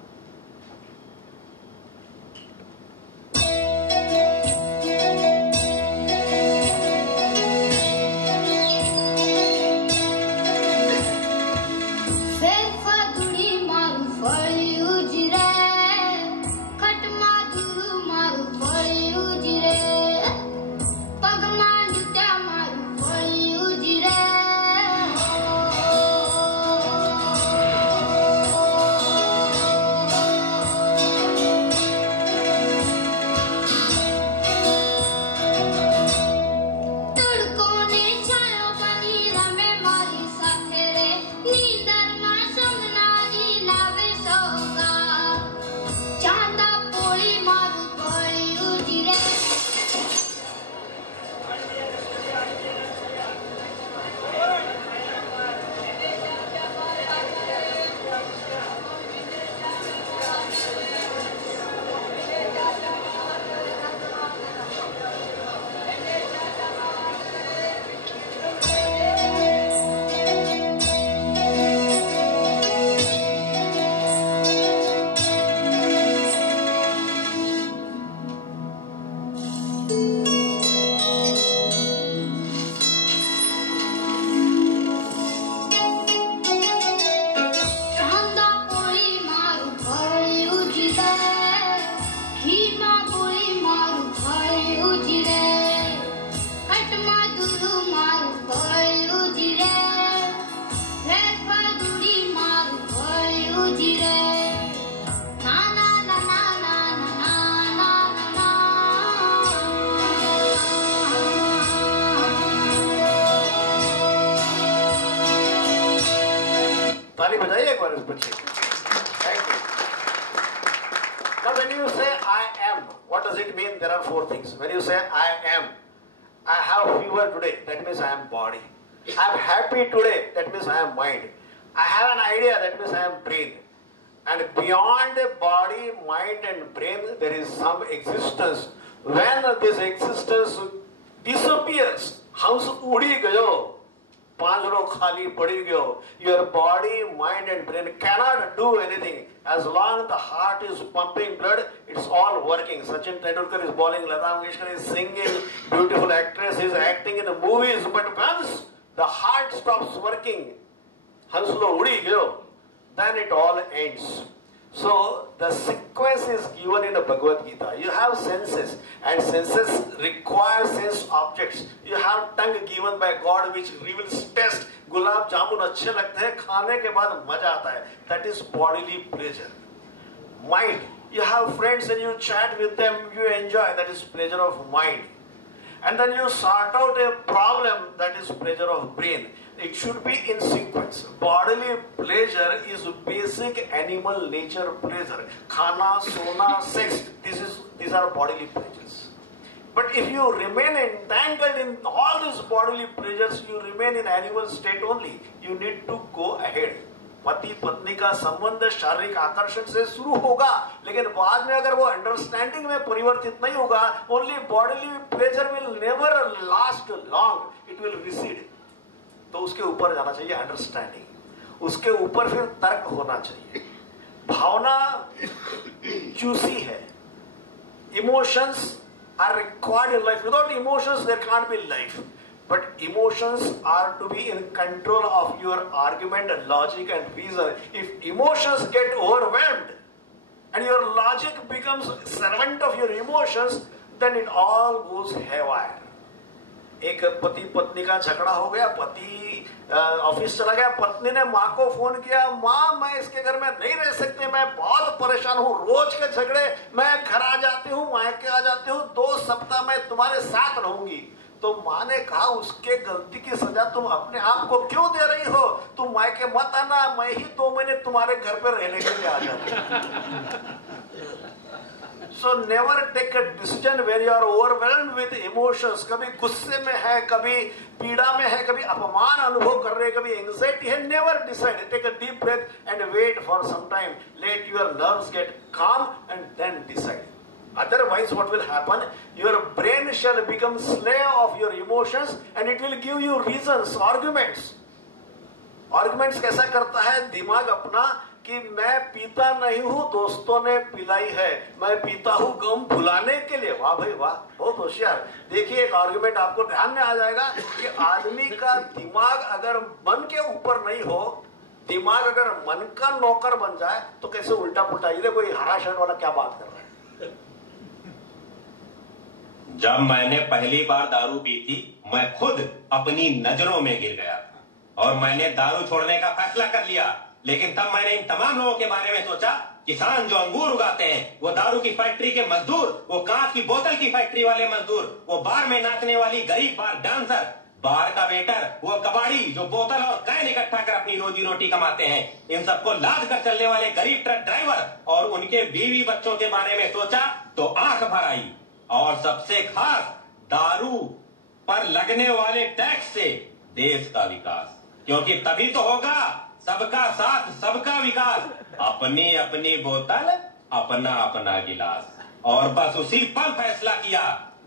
बजाइए एक बार इस बच्चे को. Thank you. Now when you say I am, what does it mean? There are 4 things. When you say I am, I have fever today, that means I am body. I am happy today, that means I am mind. I have an idea, that means I am brain. And beyond body, mind and brain, there is some existence. When this existence disappears, हंस उड़ी गयो, पांजरो खाली पड़ी गयो, your body, mind and brain cannot do anything. As long as the heart is pumping blood, it's all working. Sachin Tendulkar is bowling, Lata Mangeshkar is singing, beautiful actress is acting in the movies, but once the heart stops working, hanslo udi gayo, then it all ends. So the sequence is given in the Bhagavad Gita. You have senses, and senses require sense objects. You have tongue given by God which reveals taste. Gulab jamun अच्छे लगते हैं, खाने के बाद मजा आता है. That is bodily pleasure. Mind. You have friends and you chat with them, you enjoy. That is pleasure of mind. And then you sort out a problem, that is pleasure of brain. It should be in sequence. Bodily pleasure is basic animal nature pleasure. Khana, sona, sex, these are bodily pleasures. But if you remain entangled in all these bodily pleasures, you remain in animal state only. You need to go ahead. पति पत्नी का संबंध शारीरिक आकर्षण से शुरू होगा, लेकिन बाद में अगर वो अंडरस्टैंडिंग में परिवर्तित नहीं होगा, only bodily pleasure will never last long, it will recede. तो उसके ऊपर जाना चाहिए अंडरस्टैंडिंग, उसके ऊपर फिर तर्क होना चाहिए. भावना चूसी है. Emotions are required in life. Without emotions, there can't be life. But emotions are to be in control of your argument and logic and reason. If emotions get overwhelmed and your logic becomes servant of your emotions, then it all goes haywire. एक पति पत्नी का झगड़ा हो गया, पति office चला गया, पत्नी ने माँ को फोन किया, माँ मैं इसके घर में नहीं रह सकती, मैं बहुत परेशान हूँ, रोज के झगड़े, मैं घर आ जाती हूँ, मायके आ जाती हूँ, 2 सप्ताह मैं तुम्हारे साथ रहूंगी. तो माँ ने कहा उसके गलती की सजा तुम अपने आप को क्यों दे रही हो, तुम मायके मत आना, मैं ही 2 महीने तुम्हारे घर पे रहने के लिए आ जाती. So never take a decision where you are overwhelmed with emotions. कभी गुस्से में है, कभी पीड़ा में है, कभी अपमान अनुभव कर रहे हैं, कभी एंजाइटी है. Never decide. Take a deep breath and wait for some time. Let your nerves get calm and then decide. Otherwise, what will happen? Your brain shall become slave of your emotions and it will give you reasons, arguments. Arguments कैसा करता है दिमाग अपना कि मैं पीता नहीं हूं, दोस्तों ने पिलाई है, मैं पीता हूं गम भुलाने के लिए. वाह भाई वाह, बहुत होशियार. देखिए एक आर्गुमेंट आपको ध्यान में आ जाएगा कि आदमी का दिमाग अगर मन के ऊपर नहीं हो, दिमाग अगर मन का नौकर बन जाए तो कैसे उल्टा पुल्टा. ये कोई हरा शर्ट वाला क्या बात कर रहा है. जब मैंने पहली बार दारू पी थी, मैं खुद अपनी नजरों में गिर गया था और मैंने दारू छोड़ने का फैसला कर लिया. लेकिन तब मैंने इन तमाम लोगों के बारे में सोचा. किसान जो अंगूर उगाते हैं, वो दारू की फैक्ट्री के मजदूर, वो कांच की बोतल की फैक्ट्री वाले मजदूर, वो बार में नाचने वाली गरीब बार डांसर, बार का वेटर, वो कबाड़ी जो बोतल और कैन इकट्ठा कर अपनी रोजी रोटी कमाते हैं, इन सबको लाद कर चलने वाले गरीब ट्रक ड्राइवर और उनके बीवी बच्चों के बारे में सोचा तो आंख भर आई. और सबसे खास दारू पर लगने वाले टैक्स से देश का विकास, क्योंकि तभी तो होगा सबका साथ सबका विकास. अपनी अपनी बोतल अपना अपना गिलास. और बस उसी पल फैसला किया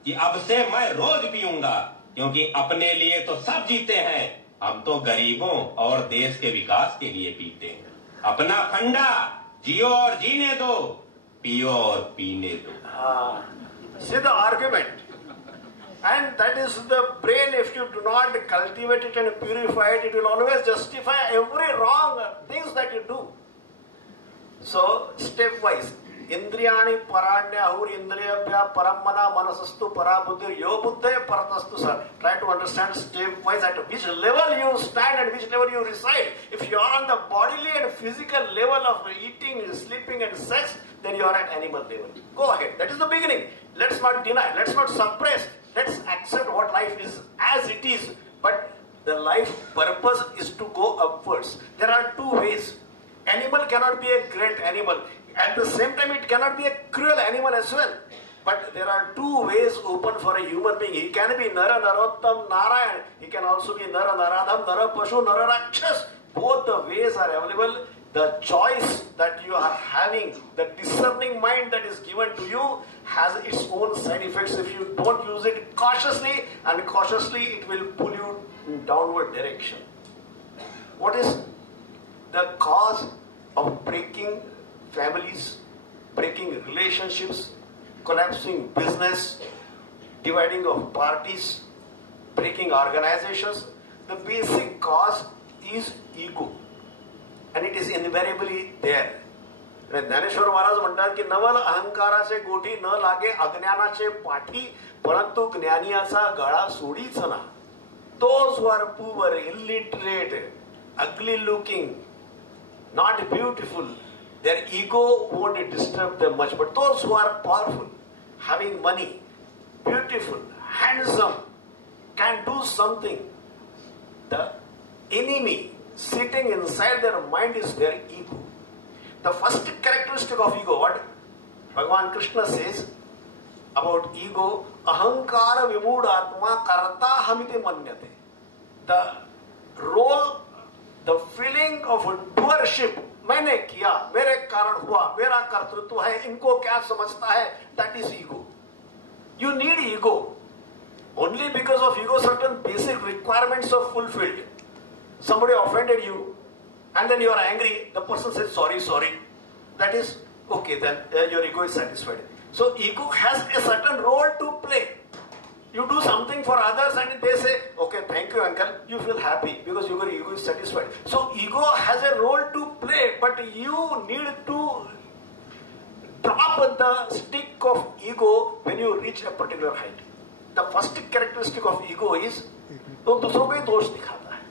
कि अब से मैं रोज पीऊंगा, क्योंकि अपने लिए तो सब जीते हैं, हम तो गरीबों और देश के विकास के लिए पीते हैं. अपना फंडा जियो और जीने दो, पियो और पीने दो. See the argument. And that is the brain. If you do not cultivate it and purify it, it will always justify every wrong things that you do. So, stepwise. Indriyani paranyahur indriyabhya parammana manasastu parabuddhir yo buddhe paratastu sir. Try to understand stepwise at which level you stand and which level you reside. If you are on the bodily and physical level of eating, sleeping and sex, then you are at animal level. Go ahead. That is the beginning. Let's not deny. Let's not suppress. Let's accept what life is as it is. But the life purpose is to go upwards. There are 2 ways. Animal cannot be a great animal. At the same time, it cannot be a cruel animal as well. But there are two ways open for a human being. He can be Nara Narottam Narayan. He can also be Nara Naradham, Nara Pashu, Nara Rakshas. Both the ways are available. The choice that you are having, the discerning mind that is given to you has its own side effects if you don't use it cautiously, and cautiously it will pull you in downward direction. What is the cause of breaking families, breaking relationships, collapsing business, dividing of parties, breaking organizations? The basic cause is ego. And it is invariably there. Dnyaneshwar महाराज म्हणतात की नवल अहंकाराचे गोठी न लागे अज्ञानाचे पाठी, परंतु ज्ञानियाचा गळा सोडीच ना. Those who are poor, illiterate, ugly looking, not beautiful, their ego won't disturb them much. But those who are powerful, having money, beautiful, handsome, can do something, the enemy sitting inside their mind is their ego. The first characteristic of ego, what Bhagavan Krishna says about ego, ahankara vimudhatma karta hamite manyate. The role, the feeling of doership, मैंने किया, मेरे कारण हुआ, मेरा कर्तृत्व है, इनको क्या समझता है, that is ego. You need ego. Only because of ego certain basic requirements are fulfilled. Somebody offended you, and then you are angry, the person says sorry, sorry. That is okay, then your ego is satisfied. So ego has a certain role to play. You do something for others and they say, okay, thank you uncle, you feel happy because your ego is satisfied. So ego has a role to play, but you need to drop the stick of ego when you reach a particular height. The first characteristic of ego is, तो दूसरों को ही दोष दिखाता है.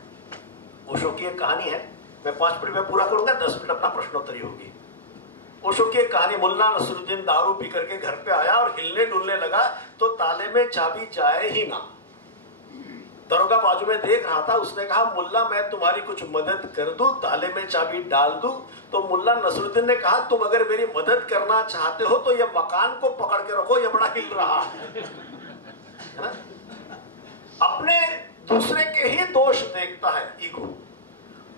ओशो की एक कहानी है, मैं 5 मिनट में पूरा करूंगा, 10 मिनट अपना प्रश्नोत्तरी होगी. ओशो की एक कहानी, मुल्ला नसरुद्दीन दारू पी करके घर पे आया और हिलने डुलने लगा तो ताले में चाबी जाए ही ना. दरोगा बाजू में देख रहा था, उसने कहा मुल्ला मैं तुम्हारी कुछ मदद कर दूं, ताले में चाबी डाल दूं. तो मुल्ला नसरुद्दीन ने कहा तुम अगर मेरी मदद करना चाहते हो तो ये मकान को पकड़ के रखो, ये बड़ा हिल रहा है. अपने दूसरे के ही दोष देखता है ईगो,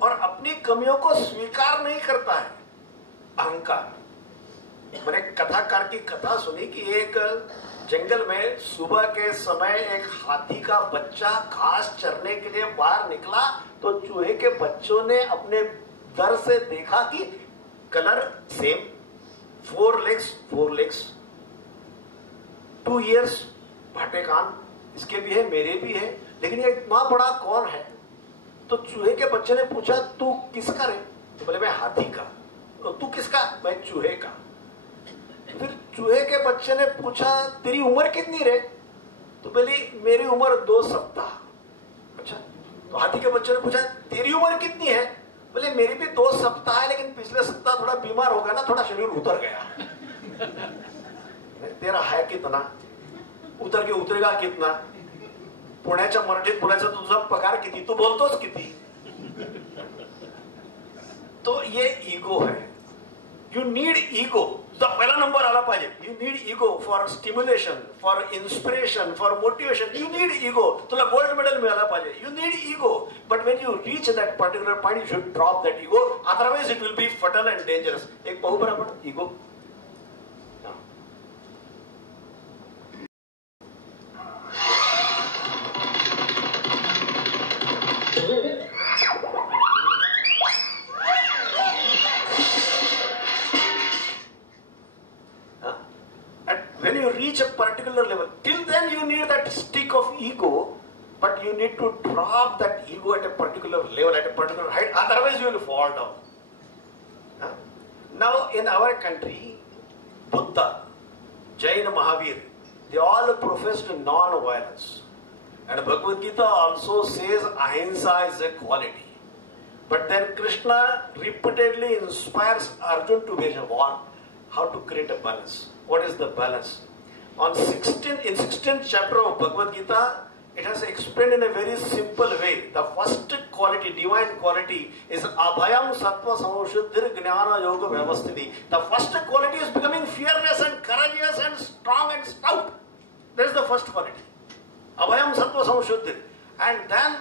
और अपनी कमियों को स्वीकार नहीं करता है अहंकार. मैंने कथाकार की कथा सुनी कि एक जंगल में सुबह के समय एक हाथी का बच्चा घास चरने के लिए बाहर निकला तो चूहे के बच्चों ने अपने दर से देखा कि कलर सेम, 4 legs, 2 ears, भाटे कान, इसके भी है मेरे भी है, लेकिन ये इतना बड़ा कौन है? तो चूहे के बच्चे ने पूछा तू किसका रे? तो बोले मैं हाथी का. तो तू किसका? मैं चूहे का. फिर चूहे के बच्चे ने पूछा तेरी उम्र कितनी रे? तो बोली मेरी उम्र 2 सप्ताह. अच्छा. तो हाथी के बच्चे ने पूछा तेरी उम्र कितनी है? बोले मेरी भी 2 सप्ताह है, लेकिन पिछले सप्ताह थोड़ा बीमार हो गया ना, थोड़ा शरीर उतर गया. तेरा है कितना? उतर के उतरेगा कितना? पुण्याच्या मराठीत बोलायचं तुझा पगार किती? तू बोलतोस किती? तो ये ईगो है. You need ego. पहिला नंबर आला पाहिजे. You need ego for stimulation, for inspiration, for motivation. You need ego. तुला गोल्ड मेडल मिळाला पाहिजे. You need ego. But when you reach that particular point you should drop that ego, otherwise it will be फटल and dangerous. एक पाहू बरं आपण ego. When you reach a particular level, till then you need that stick of ego, but you need to drop that ego at a particular level, at a particular height, otherwise you will fall down. Now in our country, Buddha, Jain, Mahavir, they all professed non-violence. And Bhagavad Gita also says ahimsa is a quality. But then Krishna repeatedly inspires Arjuna to wage a war. How to create a balance? What is the balance? In 16th chapter of Bhagavad Gita, it has explained in a very simple way. The first quality, divine quality, is Abhayam Sattva Samshuddhir Jnana Yoga Vyavasthiti. The first quality is becoming fearless and courageous and strong and stout. That is the first quality. Abhayam Sattva Samshuddhir. And then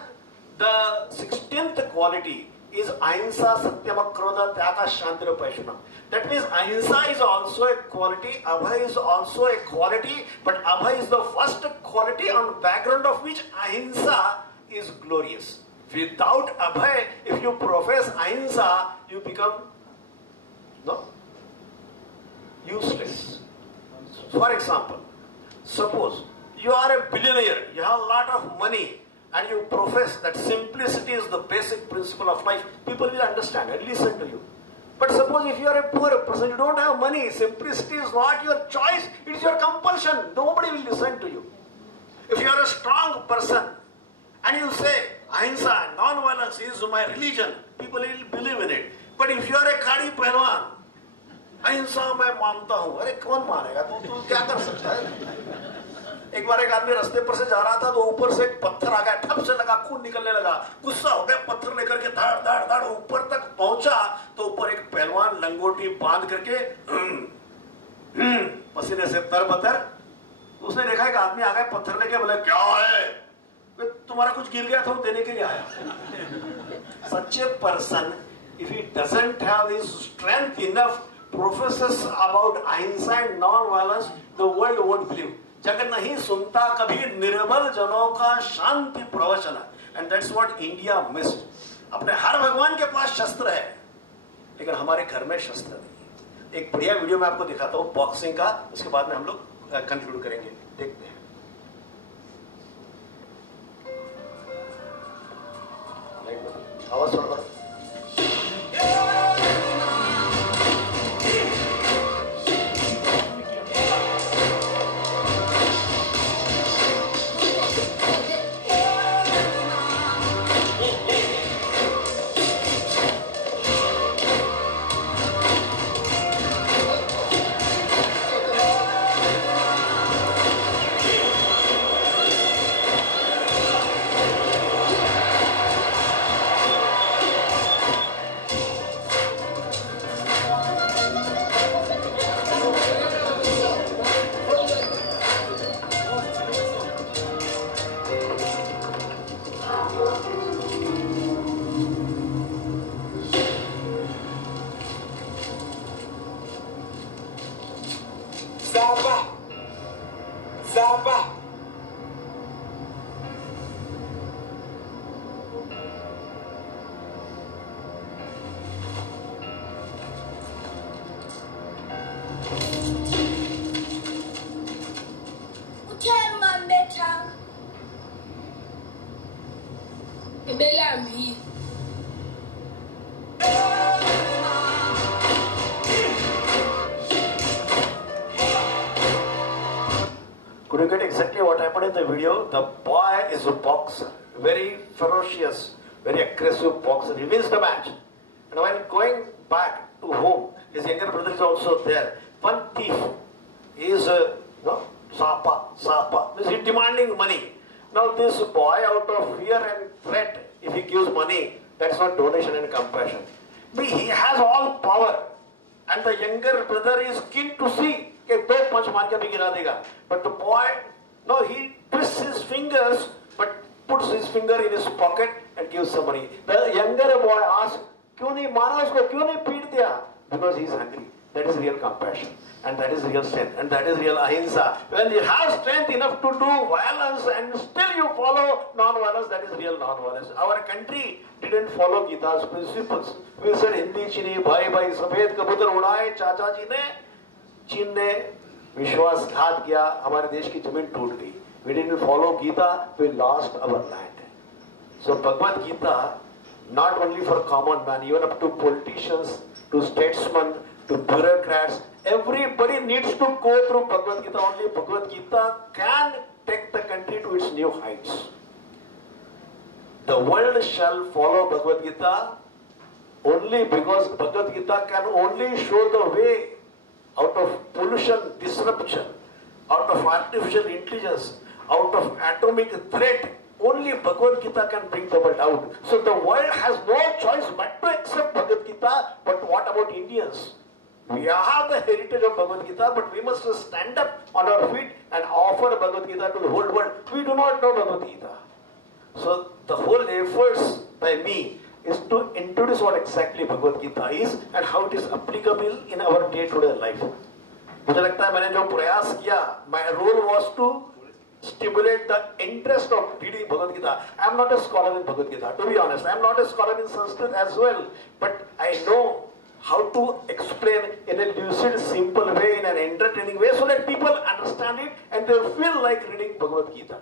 the 16th quality is Ahimsa Satyam Akrodha Tyaga Shantira Paishunam. That means Ahimsa is also a quality, Abhay is also a quality, but Abhay is the first quality on background of which Ahimsa is glorious. Without Abhay, if you profess Ahimsa, you become useless. For example, suppose you are a billionaire, you have a lot of money, and you profess that simplicity is the basic principle of life, people will understand and listen to you. But suppose if you are a poor person, you don't have money, simplicity is not your choice, it is your compulsion. Nobody will listen to you. If you are a strong person and you say, Ahimsa, non-violence is my religion, people will believe in it. But if you are a khadi pehलवान, Ahimsa मैं मानता हूँ, अरे कौन मानेगा? तू क्या कर सकता है? एक बार एक आदमी रास्ते पर से जा रहा था तो ऊपर से एक पत्थर आ गया, ठप से लगा, खून निकलने लगा, गुस्सा हो गया, पत्थर लेकर के धाड़ धाड़ धाड़ ऊपर तक पहुंचा तो ऊपर एक पहलवान लंगोटी बांध करके पसीने से तरबतर, उसने देखा एक आदमी आ गया पत्थर लेके, बोले क्या है? तुम्हारा कुछ गिर गया था, वो देने के लिए आया. Such a person, if he doesn't have his strength enough, professes about ahimsa and non-violence, the world won't believe. जग नहीं सुनता कभी निर्बल जनों का शांति प्रवचन. And that's what India missed. अपने हर भगवान के पास शस्त्र है, लेकिन हमारे घर में शस्त्र नहीं. एक बढ़िया वीडियो मैं आपको दिखाता हूँ बॉक्सिंग का, उसके बाद में हम लोग कंक्लूड करेंगे. देखते हैं. आवाज थोड़ा. Could you get exactly what happened in the video? The boy is a boxer, very ferocious, very aggressive boxer. He wins the match. And when going back to home, his younger brother is also there. One thief is Sapa, means he's demanding money. Now this boy, out of fear and threat, if he gives money, that's not donation and compassion. But he has all power. And the younger brother is keen to see कि दो पंच मार के भी गिरा देगा. But the boy, no, he twists his fingers, but puts his finger in his pocket and gives some money. The younger boy asks, क्यों नहीं मारा उसको, क्यों नहीं पीट दिया? Because he is hungry. That is real compassion, and that is real strength, and that is real ahimsa. When you have strength enough to do violence and still you follow non-violence, that is real non-violence. Our country didn't follow Gita's principles. We said Hindi chini, bhai bhai, सफेद कबूतर उड़ाए, चाचा जी ने, चीन ने विश्वासघात किया, हमारे देश की जमीन टूट गई. We didn't follow Gita, we lost our land. So Bhagavad Gita, not only for common man, even up to politicians, to statesmen, to bureaucrats, everybody needs to go through Bhagavad Gita. Only Bhagavad Gita can take the country to its new heights. The world shall follow Bhagavad Gita only because Bhagavad Gita can only show the way out of pollution, disruption, out of artificial intelligence, out of atomic threat, only Bhagavad Gita can bring the world out. So the world has no choice but to accept Bhagavad Gita. But what about Indians? We have the heritage of Bhagavad Gita, but we must stand up on our feet and offer Bhagavad Gita to the whole world. We do not know Bhagavad Gita. So the whole efforts by me is to introduce what exactly Bhagavad Gita is and how it is applicable in our day-to-day life. मुझे लगता है मैंने जो प्रयास किया, my role was to stimulate the interest of reading Bhagavad Gita. I am not a scholar in Bhagavad Gita, to be honest. I am not a scholar in Sanskrit as well, but I know how to explain in a lucid, simple way, in an entertaining way, so that people understand it and they feel like reading Bhagavad Gita.